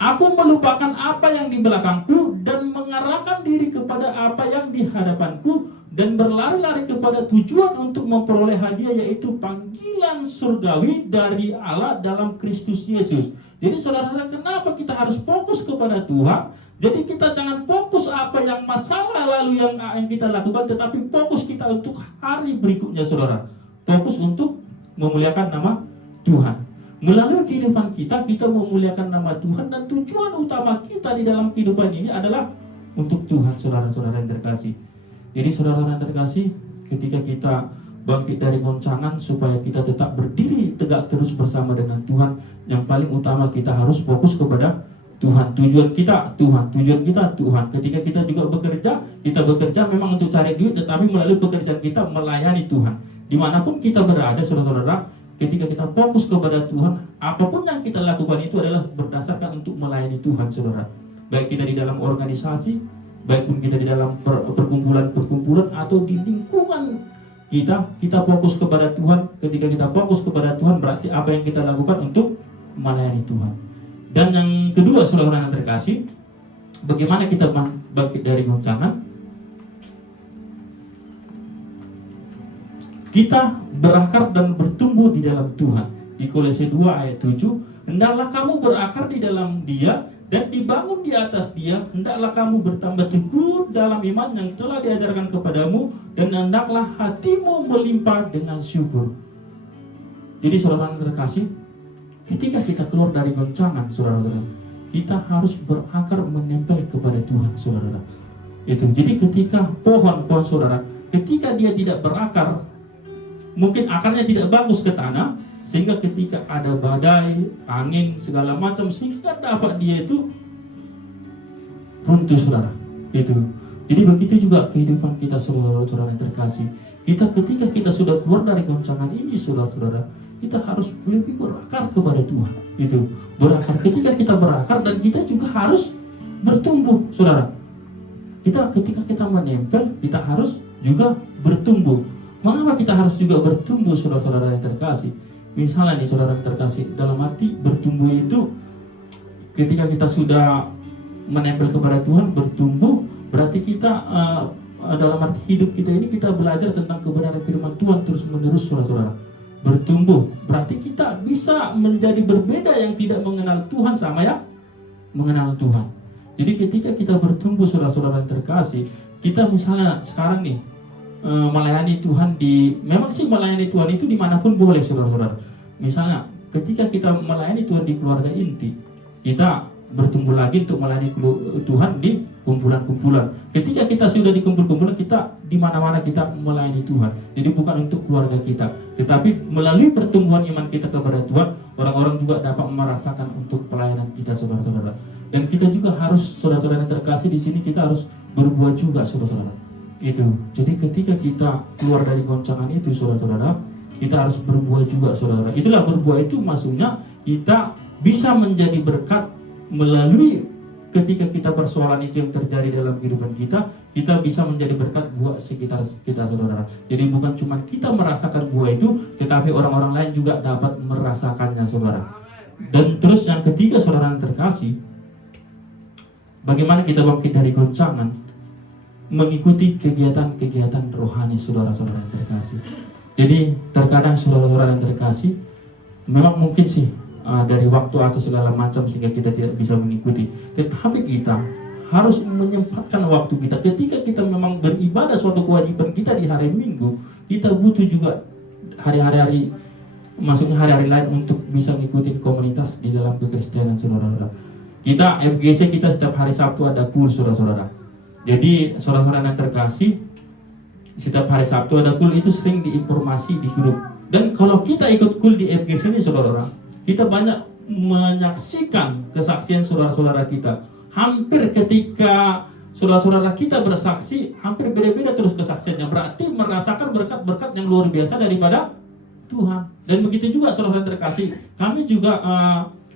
aku melupakan apa yang di belakangku dan mengarahkan diri kepada apa yang di hadapanku, dan berlari-lari kepada tujuan untuk memperoleh hadiah, yaitu panggilan surgawi dari Allah dalam Kristus Yesus. Jadi saudara-saudara, kenapa kita harus fokus kepada Tuhan? Jadi kita jangan fokus apa yang masalah lalu yang kita lakukan, tetapi fokus kita untuk hari berikutnya, saudara. Fokus untuk memuliakan nama Tuhan. Melalui kehidupan kita memuliakan nama Tuhan, dan tujuan utama kita di dalam kehidupan ini adalah untuk Tuhan, saudara-saudara yang terkasih. Jadi saudara-saudara yang terkasih, ketika kita bangkit dari goncangan, supaya kita tetap berdiri tegak terus bersama dengan Tuhan, yang paling utama kita harus fokus kepada Tuhan. Tujuan kita Tuhan. Tujuan kita Tuhan. Ketika kita juga kita bekerja memang untuk cari duit, tetapi melalui pekerjaan kita melayani Tuhan. Dimanapun kita berada, saudara-saudara, ketika kita fokus kepada Tuhan, apapun yang kita lakukan itu adalah berdasarkan untuk melayani Tuhan, saudara. Baik kita di dalam organisasi, baik pun kita di dalam perkumpulan-perkumpulan atau di lingkungan kita fokus kepada Tuhan. Ketika kita fokus kepada Tuhan, berarti apa yang kita lakukan untuk melayani Tuhan. Dan yang kedua, saudara yang terkasih, bagaimana kita bangkit dari goncangan? Kita berakar dan bertumbuh di dalam Tuhan. Di Kolose 2 ayat 7, hendaklah kamu berakar di dalam Dia dan dibangun di atas Dia. Hendaklah kamu bertambah teguh dalam iman yang telah diajarkan kepadamu, dan hendaklah hatimu melimpah dengan syukur. Jadi saudara yang terkasih, ketika kita keluar dari goncangan, saudara-saudara, kita harus berakar menempel kepada Tuhan, saudara. Itu. Jadi ketika pohon saudara, ketika dia tidak berakar, mungkin akarnya tidak bagus ke tanah, sehingga ketika ada badai, angin, segala macam, sehingga dapat dia itu runtuh, saudara. Itu. Jadi begitu juga kehidupan kita, saudara-saudara yang terkasih. Ketika kita sudah keluar dari goncangan ini, saudara-saudara, kita harus lebih berakar kepada Tuhan. Itu berakar. Ketika kita berakar, dan kita juga harus bertumbuh, saudara. Ketika kita menempel, kita harus juga bertumbuh. Mengapa kita harus juga bertumbuh, saudara-saudara yang terkasih? Misalnya nih, saudara yang terkasih, dalam arti bertumbuh itu ketika kita sudah menempel kepada Tuhan, bertumbuh berarti kita dalam arti hidup kita ini kita belajar tentang kebenaran firman Tuhan terus menerus, saudara-saudara. Bertumbuh berarti kita bisa menjadi berbeda, yang tidak mengenal Tuhan sama yang mengenal Tuhan. Jadi ketika kita bertumbuh, saudara-saudara yang terkasih, kita misalnya sekarang nih melayani Tuhan memang sih melayani Tuhan itu dimanapun boleh, saudara-saudara. Misalnya ketika kita melayani Tuhan di keluarga inti, kita bertumbuh lagi untuk melayani Tuhan di kumpulan-kumpulan. Ketika kita sudah di kumpulan-kumpulan, kita di mana-mana kita melayani Tuhan. Jadi bukan untuk keluarga kita, tetapi melalui pertumbuhan iman kita kepada Tuhan, orang-orang juga dapat merasakan untuk pelayanan kita, saudara-saudara. Dan kita juga harus, saudara-saudara yang terkasih, di sini kita harus berbuat juga, saudara-saudara. Itu. Jadi ketika kita keluar dari goncangan itu, saudara-saudara, kita harus berbuat juga, saudara. Itulah berbuat itu maksudnya kita bisa menjadi berkat melalui ketika kita persoalan itu yang terjadi dalam kehidupan kita bisa menjadi berkat buat sekitar kita, saudara. Jadi bukan cuma kita merasakan buah itu, tetapi orang-orang lain juga dapat merasakannya, saudara. Dan terus yang ketiga, saudara yang terkasih, bagaimana kita bangkit dari goncangan? Mengikuti kegiatan-kegiatan rohani, saudara-saudara yang terkasih. Jadi terkadang, saudara-saudara yang terkasih, memang mungkin sih dari waktu atau segala macam sehingga kita tidak bisa mengikuti, tetapi kita harus menyempatkan waktu kita. Ketika kita memang beribadah suatu kewajiban kita di hari Minggu, kita butuh juga hari-hari hari-hari lain untuk bisa ngikutin komunitas di dalam kekristenan, saudara-saudara. Kita FGC kita setiap hari Sabtu ada kul, saudara-saudara. Jadi saudara-saudara yang terkasih, setiap hari Sabtu ada kul, itu sering diinformasi di grup. Dan kalau kita ikut kul di FGC ini, saudara-saudara, kita banyak menyaksikan kesaksian saudara-saudara kita. Hampir ketika saudara-saudara kita bersaksi, hampir beda-beda terus kesaksiannya. Berarti merasakan berkat-berkat yang luar biasa daripada Tuhan. Dan begitu juga saudara terkasih, kami juga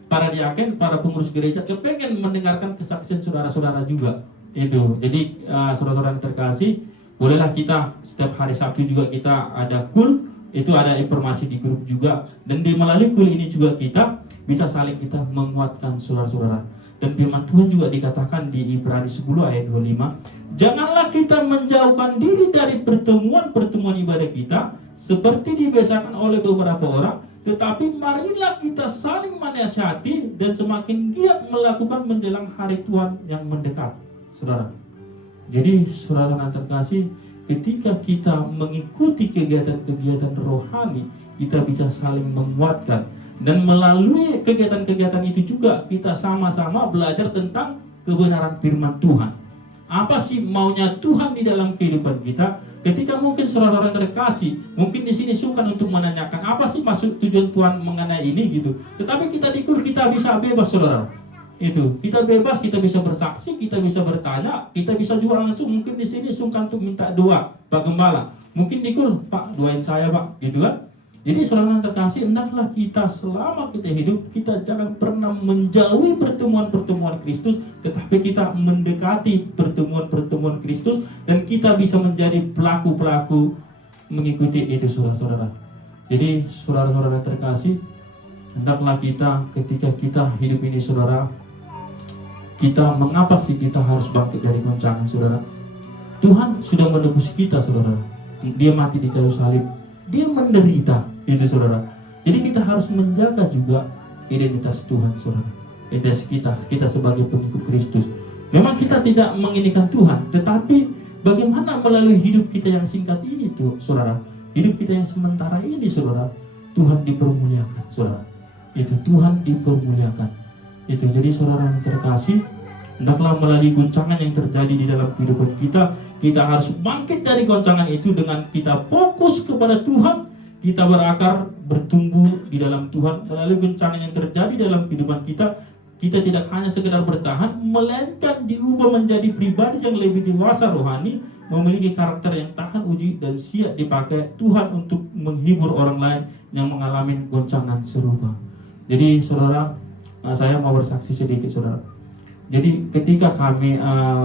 para diaken, para pengurus gereja kepengen mendengarkan kesaksian saudara-saudara juga. Itu. Jadi saudara-saudara yang terkasih, bolehlah kita setiap hari Sabtu juga kita ada kul. Itu ada informasi di grup juga, dan melalui kul ini juga kita bisa saling kita menguatkan saudara-saudara. Dan firman Tuhan juga dikatakan di Ibrani 10 ayat 25, janganlah kita menjauhkan diri dari pertemuan-pertemuan ibadah kita seperti dibiasakan oleh beberapa orang, tetapi marilah kita saling menasihati dan semakin giat melakukan menjelang hari Tuhan yang mendekat, saudara. Jadi saudara yang terkasih, ketika kita mengikuti kegiatan-kegiatan rohani, kita bisa saling menguatkan. Dan melalui kegiatan-kegiatan itu juga kita sama-sama belajar tentang kebenaran firman Tuhan. Apa sih maunya Tuhan di dalam kehidupan kita? Ketika mungkin saudara-saudara terkasih, mungkin di sini sukan untuk menanyakan apa sih maksud tujuan Tuhan mengenai ini gitu. Tetapi kita kita bisa bebas, saudara. Itu kita bebas, kita bisa bersaksi, kita bisa bertanya, kita bisa juga langsung mungkin di sini sungkan untuk minta doa Pak Gembala, mungkin dikul Pak doain saya Pak, gitu kan. Jadi saudara yang terkasih, hendaklah kita selama kita hidup, kita jangan pernah menjauhi pertemuan-pertemuan Kristus, tetapi kita mendekati pertemuan-pertemuan Kristus, dan kita bisa menjadi pelaku-pelaku mengikuti itu saudara-saudara. Jadi saudara-saudara yang terkasih, hendaklah kita ketika kita hidup ini saudara, kita mengapa sih kita harus bangkit dari goncangan saudara? Tuhan sudah menebus kita saudara. Dia mati di kayu salib, dia menderita itu saudara. Jadi kita harus menjaga juga identitas Tuhan saudara. Identitas kita sebagai pengikut Kristus. Memang kita tidak menginginkan Tuhan, tetapi bagaimana melalui hidup kita yang singkat ini tuh saudara, hidup kita yang sementara ini saudara, Tuhan dipermuliakan saudara. Itu Tuhan dipermuliakan. Itu jadi saudara yang terkasih, hendaklah melalui goncangan yang terjadi di dalam kehidupan kita, kita harus bangkit dari goncangan itu dengan kita fokus kepada Tuhan, kita berakar, bertumbuh di dalam Tuhan. Melalui goncangan yang terjadi dalam kehidupan kita, kita tidak hanya sekedar bertahan, melainkan diubah menjadi pribadi yang lebih dewasa rohani, memiliki karakter yang tahan uji dan siap dipakai Tuhan untuk menghibur orang lain yang mengalami goncangan serupa. Jadi saudara, saya mau bersaksi sedikit saudara. Jadi ketika kami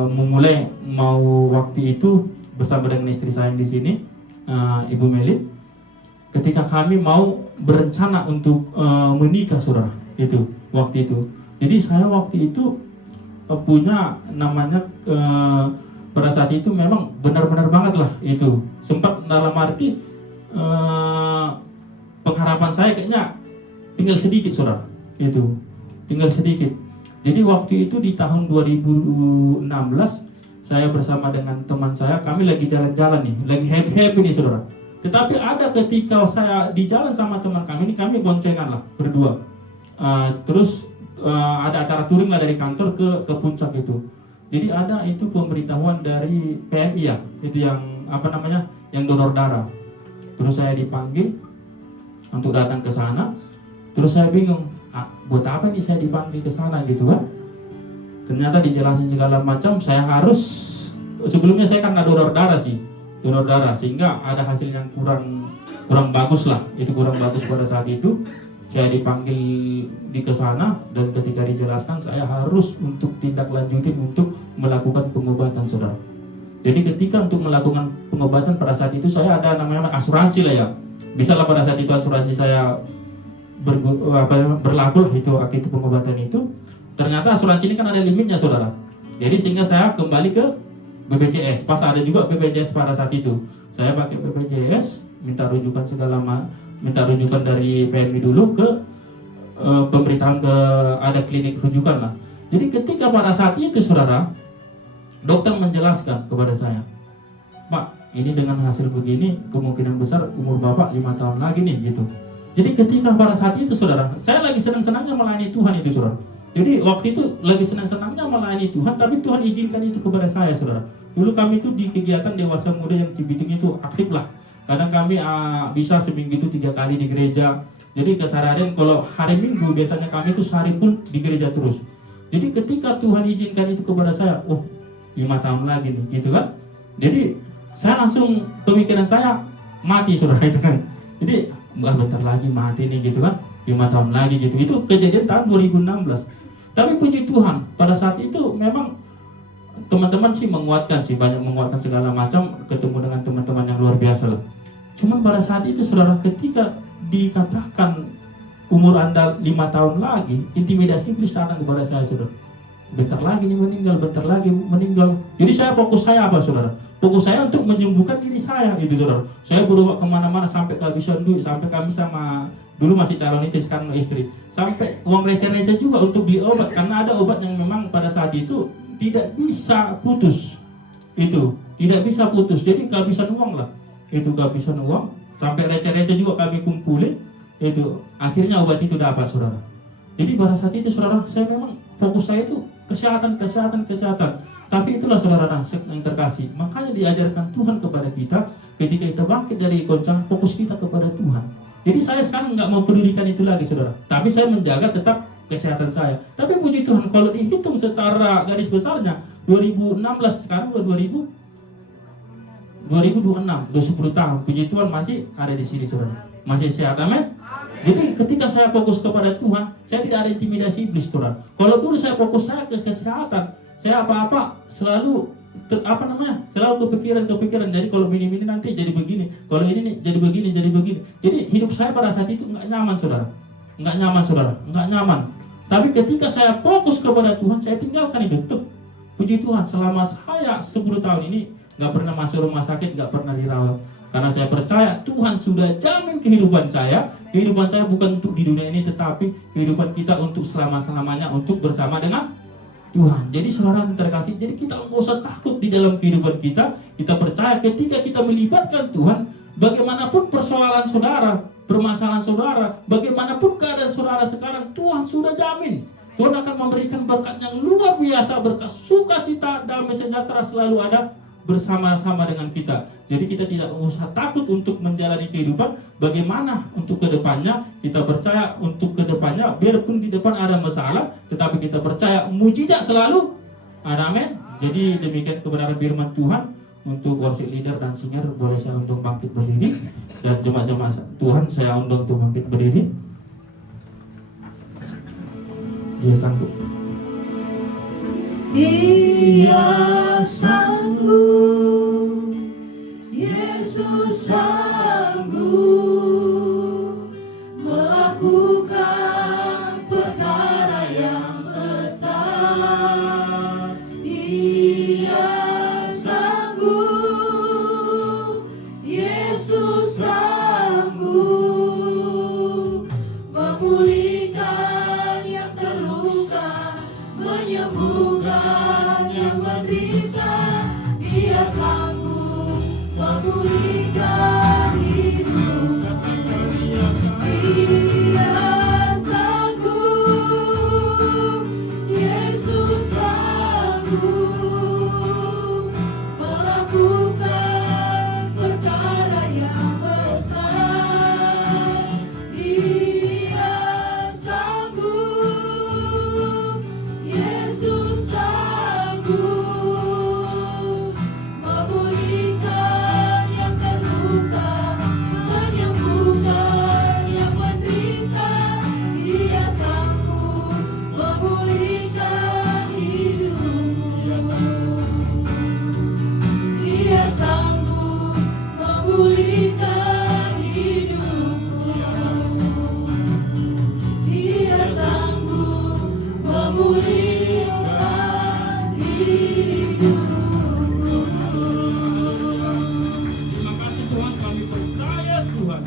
memulai mau waktu itu bersama dengan istri saya di sini, Ibu Melit, ketika kami mau berencana untuk menikah saudara, itu waktu itu. Jadi saya waktu itu punya namanya pada saat itu memang benar-benar banget lah itu. Sempat dalam arti pengharapan saya kayaknya tinggal sedikit saudara, itu tinggal sedikit. Jadi waktu itu di tahun 2016 saya bersama dengan teman saya, kami lagi jalan-jalan nih, lagi happy nih saudara. Tetapi ada ketika saya di jalan sama teman kami ini, kami boncengan lah berdua. Terus ada acara touring lah dari kantor ke puncak itu. Jadi ada itu pemberitahuan dari PMI ya, itu yang apa namanya, yang donor darah. Terus saya dipanggil untuk datang ke sana. Terus saya bingung, buat apa nih saya dipanggil ke sana gitu kan? Ternyata dijelasin segala macam. Saya harus, sebelumnya saya kan donor darah sih, donor darah, sehingga ada hasil yang kurang bagus lah. Itu kurang bagus pada saat itu. Saya dipanggil di kesana, dan ketika dijelaskan saya harus untuk tindak lanjutin untuk melakukan pengobatan saudara. Jadi ketika untuk melakukan pengobatan pada saat itu saya ada namanya asuransi lah ya. Bisa lah pada saat itu asuransi saya berlaku lah itu waktu itu pengobatan itu. Ternyata asuransi ini kan ada limitnya saudara. Jadi sehingga saya kembali ke BPJS. Pas ada juga BPJS pada saat itu. Saya pakai BPJS, minta rujukan minta rujukan dari PMI dulu ke pemberitahuan ke ada klinik rujukan lah. Jadi ketika pada saat itu saudara, dokter menjelaskan kepada saya, Pak, ini dengan hasil begini kemungkinan besar umur Bapak 5 tahun lagi nih gitu. Jadi ketika pada saat itu saudara, saya lagi senang-senangnya melayani Tuhan itu saudara. Jadi waktu itu lagi senang-senangnya melayani Tuhan, tapi Tuhan izinkan itu kepada saya saudara. Dulu kami itu di kegiatan dewasa muda yang Cibitung itu aktif lah. Kadang kami bisa seminggu itu 3 kali di gereja. Jadi keseharian kalau hari Minggu biasanya kami itu sehari pun di gereja terus. Jadi ketika Tuhan izinkan itu kepada saya, 5 tahun lagi nih gitu kan. Jadi saya langsung, pemikiran saya mati saudara itu kan. Jadi bentar lagi mati nih gitu kan, 5 tahun lagi gitu. Itu kejadian tahun 2016. Tapi puji Tuhan pada saat itu memang teman-teman sih menguatkan sih, banyak menguatkan segala macam, ketemu dengan teman-teman yang luar biasa lah. Cuman pada saat itu saudara, ketika dikatakan umur Anda 5 tahun lagi, intimidasi iblis datang kepada saya saudara. Bentar lagi nih meninggal, bentar lagi meninggal. Jadi fokus saya apa saudara? Fokus saya untuk menyembuhkan diri saya itu saudara. Saya berobat kemana-mana sampai kehabisan duit, sampai kami sama dulu masih calon istri, sekarang istri, sampai uang receh-receh juga untuk beli obat, karena ada obat yang memang pada saat itu tidak bisa putus, itu tidak bisa putus. Jadi kehabisan uang lah, itu kehabisan uang, sampai receh-receh juga kami kumpulin, itu akhirnya obat itu dapat saudara. Jadi pada saat itu saudara, saya memang fokus saya itu kesehatan. Tapi itulah saudara yang terkasih, makanya diajarkan Tuhan kepada kita ketika kita bangkit dari goncang, fokus kita kepada Tuhan. Jadi saya sekarang nggak mau pedulikan itu lagi saudara, tapi saya menjaga tetap kesehatan saya. Tapi puji Tuhan, kalau dihitung secara garis besarnya 2016 sekarang udah 2026, udah 10 tahun. Puji Tuhan masih ada di sini saudara, masih sehat, amin. Jadi ketika saya fokus kepada Tuhan, saya tidak ada intimidasi iblis saudara. Kalau dulu saya fokus saya ke kesehatan, saya apa-apa selalu selalu kepikiran. Jadi kalau ini nanti jadi begini, kalau ini nih jadi begini. Jadi hidup saya pada saat itu nggak nyaman saudara, nggak nyaman. Tapi ketika saya fokus kepada Tuhan, saya tinggalkan itu tuh. Puji Tuhan, selama saya 10 tahun ini nggak pernah masuk rumah sakit, nggak pernah dirawat. Karena saya percaya Tuhan sudah jamin kehidupan saya. Kehidupan saya bukan untuk di dunia ini, tetapi kehidupan kita untuk selama-lamanya, untuk bersama dengan Tuhan. Jadi saudara yang terkasih, jadi kita nggak usah takut di dalam kehidupan kita. Kita percaya ketika kita melibatkan Tuhan, bagaimanapun persoalan saudara, permasalahan saudara, bagaimanapun keadaan saudara sekarang, Tuhan sudah jamin. Tuhan akan memberikan berkat yang luar biasa, berkat sukacita, damai sejahtera selalu ada bersama-sama dengan kita. Jadi kita tidak usah takut untuk menjalani kehidupan. Bagaimana untuk kedepannya? Kita percaya untuk kedepannya, biarpun di depan ada masalah, tetapi kita percaya mujizat selalu ada, amin. Jadi demikian kebenaran firman Tuhan. Untuk worship leader dan singer boleh saya undang bangkit berdiri, dan jemaat-jemaat Tuhan saya undang untuk bangkit berdiri. Dia sanggup. Dia sanggup, Yesus sanggup melakukan perkara yang besar. Dia sanggup, Yesus sanggup memulihkan yang terluka, menyembuhkan yang menderita. Dia sanggup memulihkan hidup. Dia sanggup, Yesus sanggup melakukan perkara yang besar. Dia sanggup, Yesus sanggup memulihkan yang terluka, menyembuhkan yang menderita. Dia sanggup memulihkan hidup. Dia sanggup memulihkan hidupku. Dia sanggup memulihkan hidupku. Terima kasih Tuhan, kami percaya Tuhan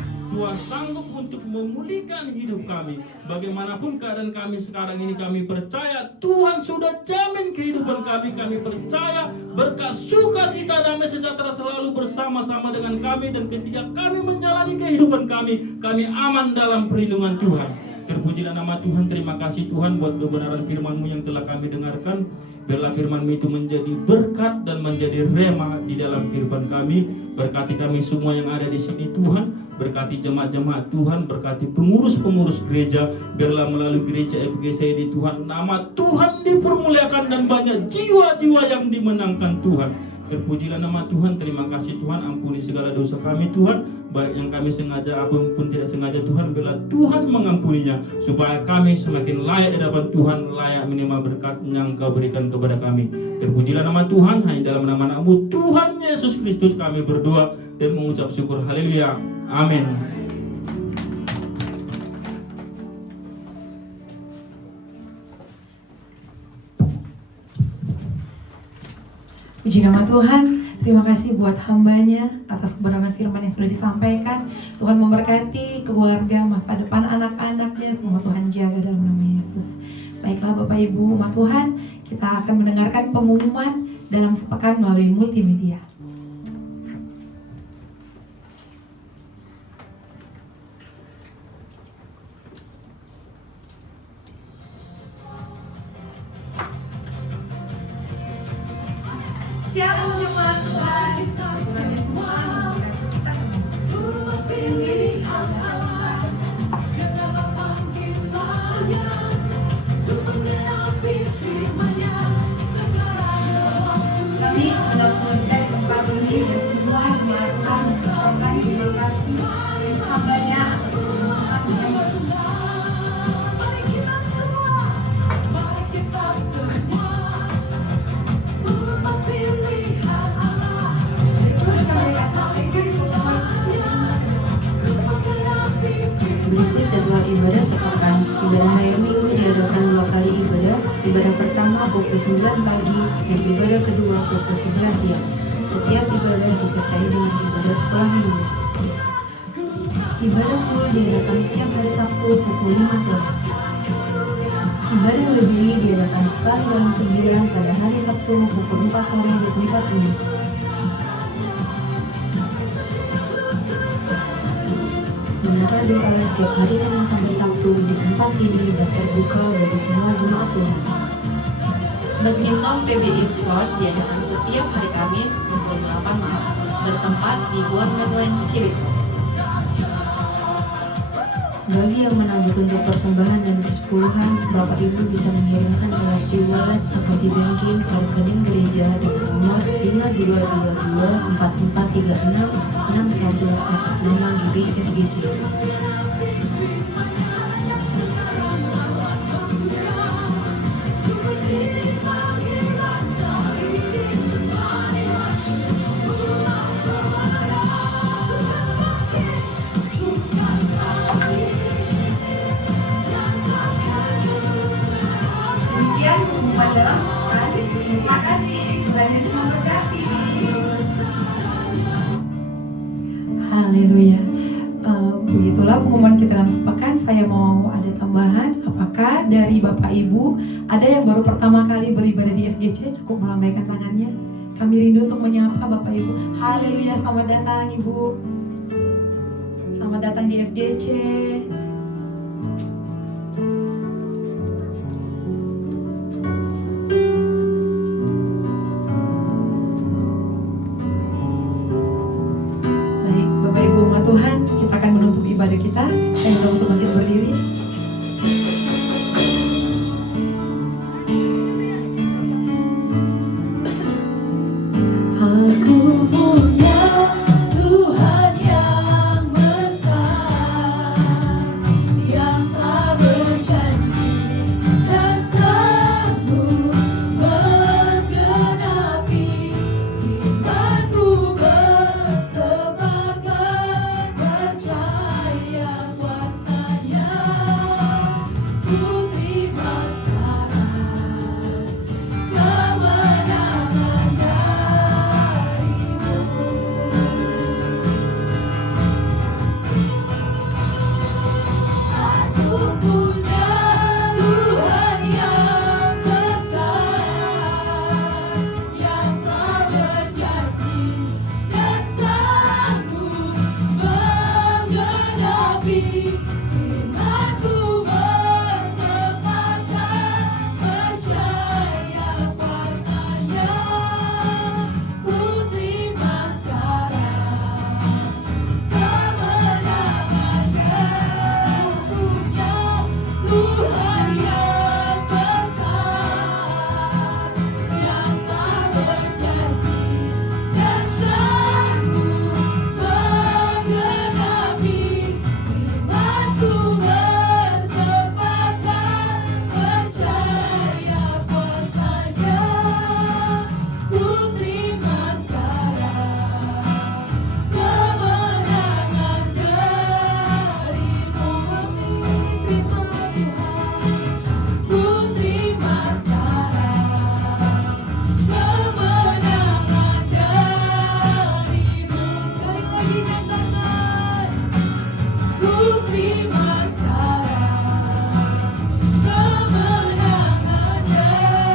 sanggup untuk memulihkan hidup kami. Bagaimanapun keadaan kami sekarang ini, kami percaya Tuhan sudah jamin kehidupan kami. Kami percaya berkat sukacita damai sejahtera selalu bersama-sama dengan kami. Dan ketika kami menjalani kehidupan kami aman dalam perlindungan Tuhan. Terpujilah nama Tuhan. Terima kasih Tuhan buat kebenaran firman-Mu yang telah kami dengarkan. Biarlah firman-Mu itu menjadi berkat dan menjadi rema di dalam kehidupan kami. Berkati kami semua yang ada di sini Tuhan. Berkati jemaat-jemaat Tuhan, berkati pengurus-pengurus gereja. Biarlah melalui gereja FGC ini Tuhan, nama Tuhan dipermuliakan dan banyak jiwa-jiwa yang dimenangkan Tuhan. Terpujilah nama Tuhan. Terima kasih Tuhan, ampuni segala dosa kami Tuhan, baik yang kami sengaja apapun tidak sengaja Tuhan. Biarlah Tuhan mengampuninya, supaya kami semakin layak di hadapan Tuhan, layak menerima berkat yang Kau berikan kepada kami. Terpujilah nama Tuhan. Hanya dalam nama Namu Tuhan Yesus Kristus kami berdoa dan mengucap syukur. Haleluya, amin. Puji nama Tuhan. Terima kasih buat hambanya atas kebenaran firman yang sudah disampaikan. Tuhan memberkati keluarga, masa depan anak-anaknya, semua Tuhan jaga dalam nama Yesus. Baiklah Bapak Ibu umat Tuhan, kita akan mendengarkan pengumuman dalam sepekan melalui multimedia. Siapa umat Tuhan? Kita semua umat pilihan Allah, jadilah panggilannya. Ibadah pertama pukul 9 pagi dan ibadah kedua pukul 11 siang. Setiap ibadah disertai dengan ibadah sekolah minggu. Ibadah full diadakan setiap hari Sabtu pukul 5 sore. Ibadah lebih diadakan sekali dalam sebulan pada hari Sabtu pukul 4 sore di tempat ini. Sementara doa setiap hari Senin sampai Sabtu di tempat ini dan terbuka bagi semua jemaat Tuhan. Badminton PBI Sport diadakan setiap hari Kamis pukul 8 malam, bertempat di Goa Medland Cibito. Bagi yang menabur untuk persembahan dan persepuluhan, Bapak Ibu bisa mengirimkan lewat e-wallet atau di banking ke rekening gereja dengan nomor 5222443661 atas nama GBI-FGC. Demikian pengumuman dalam pekan. Terima kasih. Tuhan Yesus memberkati. Haleluya. Begitulah pengumuman kita dalam sepekan. Saya mau ada tambahan. Apakah dari Bapak Ibu ada yang baru pertama kali beribadah di FGC? Cukup melambaikan tangannya. Kami rindu untuk menyapa Bapak Ibu. Haleluya, selamat datang Ibu. Selamat datang di FGC. Baik, Bapak Ibu umat Tuhan, kita akan menutup ibadah kita. Saya minta untuk bangkit berdiri. Aku punya Tuhan yang besar, yang tak berjanji dan sanggup menggenapi imanku bersepakat percaya kuasanya. Ku terima sekarang kemenangan darimu. Aku punya Tuhan yang besar, yang tak berjanji dan sanggup menggenapi imanku bersepakat percaya kuasanya. Ku terima sekarang kemenangan punya Tuhan yang besar, yang tak berjanji dan sanggup menggenapi imanku bersepakat percaya kuasanya. Ku terima sekarang kemenangan darimu. Terima Tuhan. Ku terima sekarang kemenangan darimu. Sekali lagi nyatakan. Ku terima sekarang kemenangan darimu.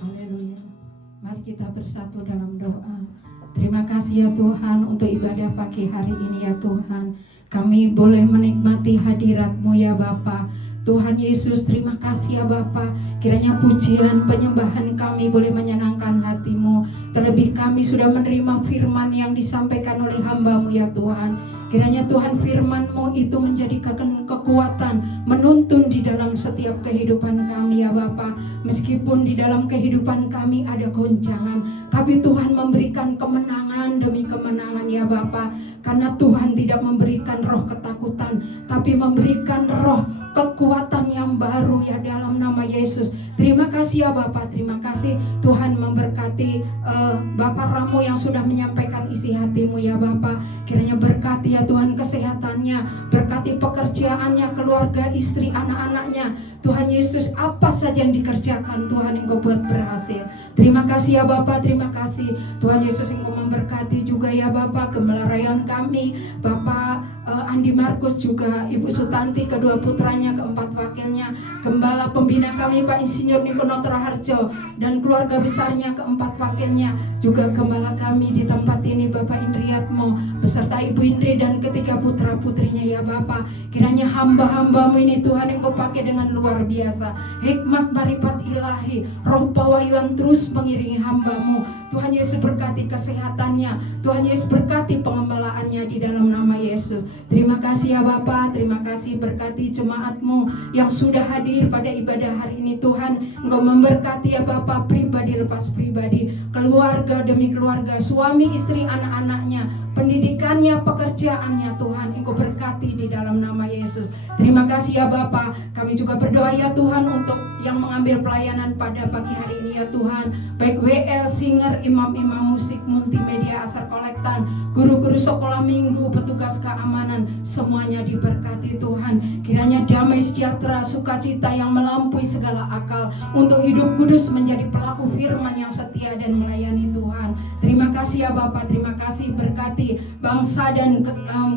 Haleluya. Mari kita bersatu dalam doa. Terima kasih ya Tuhan untuk ibadah pagi hari ini ya Tuhan. Kami boleh menikmati hadirat-Mu ya Bapa. Tuhan Yesus, terima kasih ya Bapa. Kiranya pujian penyembahan kami boleh menyenangkan hati-Mu. Terlebih kami sudah menerima firman yang disampaikan oleh hamba-Mu ya Tuhan. Kiranya Tuhan firman-Mu itu menjadikan kekuatan menuntun di dalam setiap kehidupan kami ya Bapa. Meskipun di dalam kehidupan kami ada goncangan, tapi Tuhan memberikan kemenangan demi kemenangan ya Bapa. Karena Tuhan tidak memberikan roh ketakutan, tapi memberikan roh kekuatan yang baru ya dalam nama Yesus. Terima kasih ya Bapak, terima kasih Tuhan memberkati Bapak Ramo yang sudah menyampaikan isi hatimu ya Bapak. Kiranya berkati ya Tuhan kesehatannya, berkati pekerjaannya, keluarga, istri, anak-anaknya. Tuhan Yesus, apa saja yang dikerjakan Tuhan Engkau buat berhasil. Terima kasih ya Bapak, terima kasih Tuhan Yesus, Engkau memberkati juga ya Bapak Gembala Rayon kami, Bapak Andi Markus, juga Ibu Sutanti, kedua putranya, keempat wakilnya, Gembala pembina kami Pak Insinyur Nikono Raharjo dan keluarga besarnya, keempat wakilnya, juga Gembala kami di tempat ini Bapak Indriatmo beserta Ibu Indri dan ketiga putra putrinya ya Bapak. Kiranya hamba-hambamu ini Tuhan Engkau pakai dengan luar biasa, hikmat marifat ilahi, roh pewahyuan terus mengiringi hambamu. Tuhan Yesus berkati kesehatannya, Tuhan Yesus berkati pengembalaannya di dalam nama Yesus. Terima kasih ya Bapak, terima kasih berkati jemaatmu yang sudah hadir pada ibadah hari ini Tuhan. Engkau memberkati ya Bapak, pribadi lepas pribadi, keluarga demi keluarga, suami, istri, anak-anaknya, pendidikannya, pekerjaannya Tuhan. Engkau berkati di dalam nama Yesus. Terima kasih ya Bapak. Kami juga berdoa ya Tuhan untuk yang mengambil pelayanan pada pagi hari ini ya Tuhan, baik WL, singer, imam-imam musik, multimedia, asar kolektan, guru-guru sekolah minggu, petugas keamanan, semuanya diberkati Tuhan. Kiranya damai sejahtera, sukacita yang melampaui segala akal untuk hidup kudus menjadi pelaku firman yang setia dan melayani Tuhan. Terima kasih ya Bapak, terima kasih berkati bangsa dan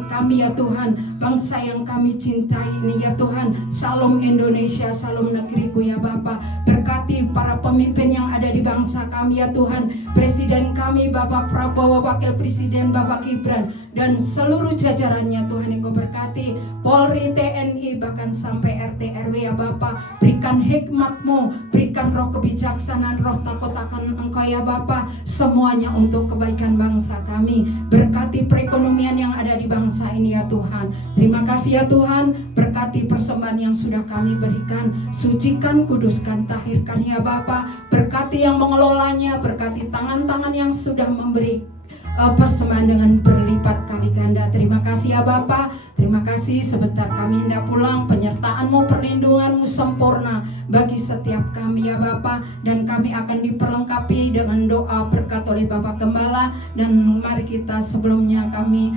kami ya Tuhan, bangsa yang kami cintai ini ya Tuhan. Salam Indonesia, salam negeriku ya Bapak. Berkati para pemimpin yang ada di bangsa kami ya Tuhan, Presiden kami Bapak Prabowo, Wakil Presiden Bapak Gibran, dan seluruh jajarannya Tuhan. Engkau berkati Polri, TNI, bahkan sampai RT RW ya Bapak. Berikan hikmat-Mu, berikan roh kebijaksanaan, roh takut akan Engkau ya Bapak, semuanya untuk kebaikan bangsa kami. Berkati perekonomian yang ada di bangsa ini ya Tuhan. Terima kasih ya Tuhan, berkati persembahan yang sudah kami berikan, sucikan, kuduskan, tahirkan ya Bapak. Berkati yang mengelolanya, berkati tangan-tangan yang sudah memberi persembahan dengan berlipat kali ganda. Terima kasih ya Bapak, terima kasih. Sebentar kami hendak pulang, penyertaan-Mu, perlindungan-Mu sempurna bagi setiap kami ya Bapak, dan kami akan diperlengkapi dengan doa berkat oleh Bapak Gembala. Dan mari kita sebelumnya kami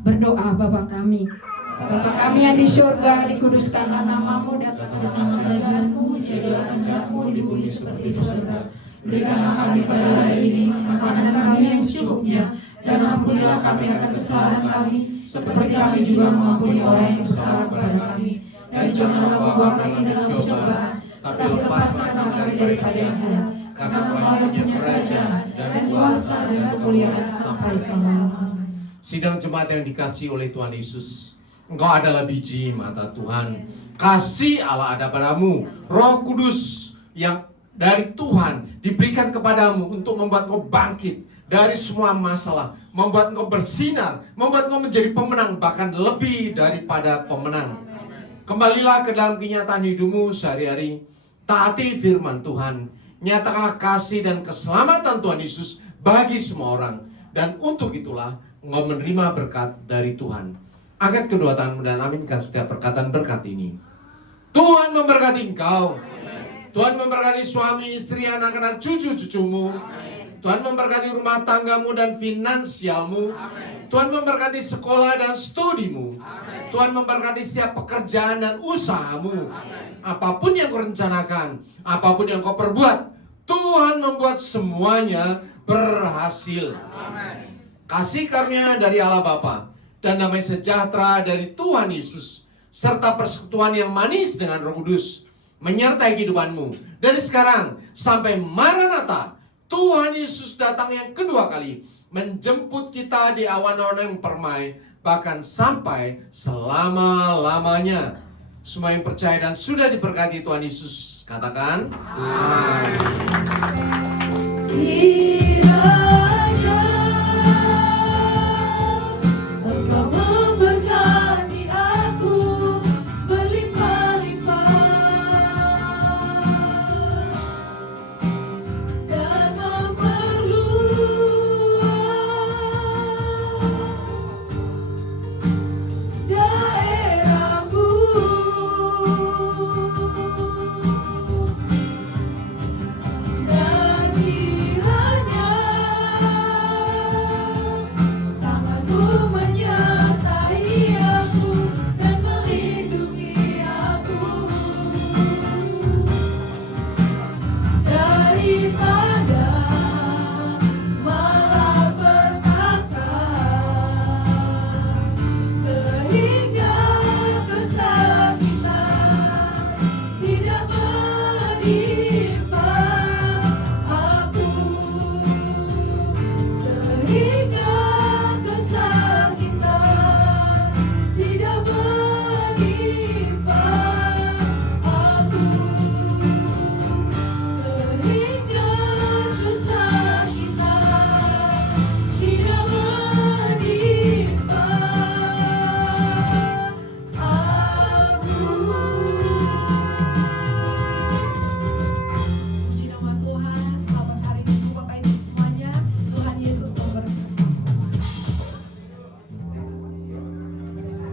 berdoa. Bapak kami, Bapa kami yang di surga, dikuduskanlah nama-Mu, datanglah kerajaan-Mu, jadilah kehendak-Mu di bumi seperti di surga. Berikanlah kami pada hari ini makanan kami yang secukupnya, dan ampunilah kami akan kesalahan kami, seperti kami juga mengampuni orang yang bersalah kepada kami. Dan janganlah membawa kami dalam pencobaan, tapi lepaskan kami daripada yang jahat, karena Engkau punya kerajaan dan kuasa dan kemuliaan sampai selama-lamanya. Sidang jemaat yang dikasihi oleh Tuhan Yesus, Engkau adalah biji mata Tuhan. Kasih Allah ada padamu, Roh Kudus yang dari Tuhan diberikan kepadamu untuk membuat engkau bangkit dari semua masalah, membuat engkau bersinar, membuat engkau menjadi pemenang, bahkan lebih daripada pemenang. Kembalilah ke dalam kenyataan hidupmu sehari-hari, taati firman Tuhan, nyatakanlah kasih dan keselamatan Tuhan Yesus bagi semua orang, dan untuk itulah engkau menerima berkat dari Tuhan. Angkat kedua tanganmu dan aminkan setiap perkataan berkat ini. Tuhan memberkati engkau. Tuhan memberkati suami, istri, anak-anak, cucu-cucumu. Tuhan memberkati rumah tanggamu dan finansialmu. Tuhan memberkati sekolah dan studimu. Tuhan memberkati setiap pekerjaan dan usahamu. Apapun yang kau rencanakan, apapun yang kau perbuat, Tuhan membuat semuanya berhasil. Kasih karunia dari Allah Bapa dan damai sejahtera dari Tuhan Yesus, serta persekutuan yang manis dengan Roh Kudus menyertai kehidupanmu dari sekarang sampai Maranatha. Tuhan Yesus datang yang kedua kali, menjemput kita di awan-awan yang permai, bahkan sampai selama-lamanya. Semua yang percaya dan sudah diberkati Tuhan Yesus, katakan amin.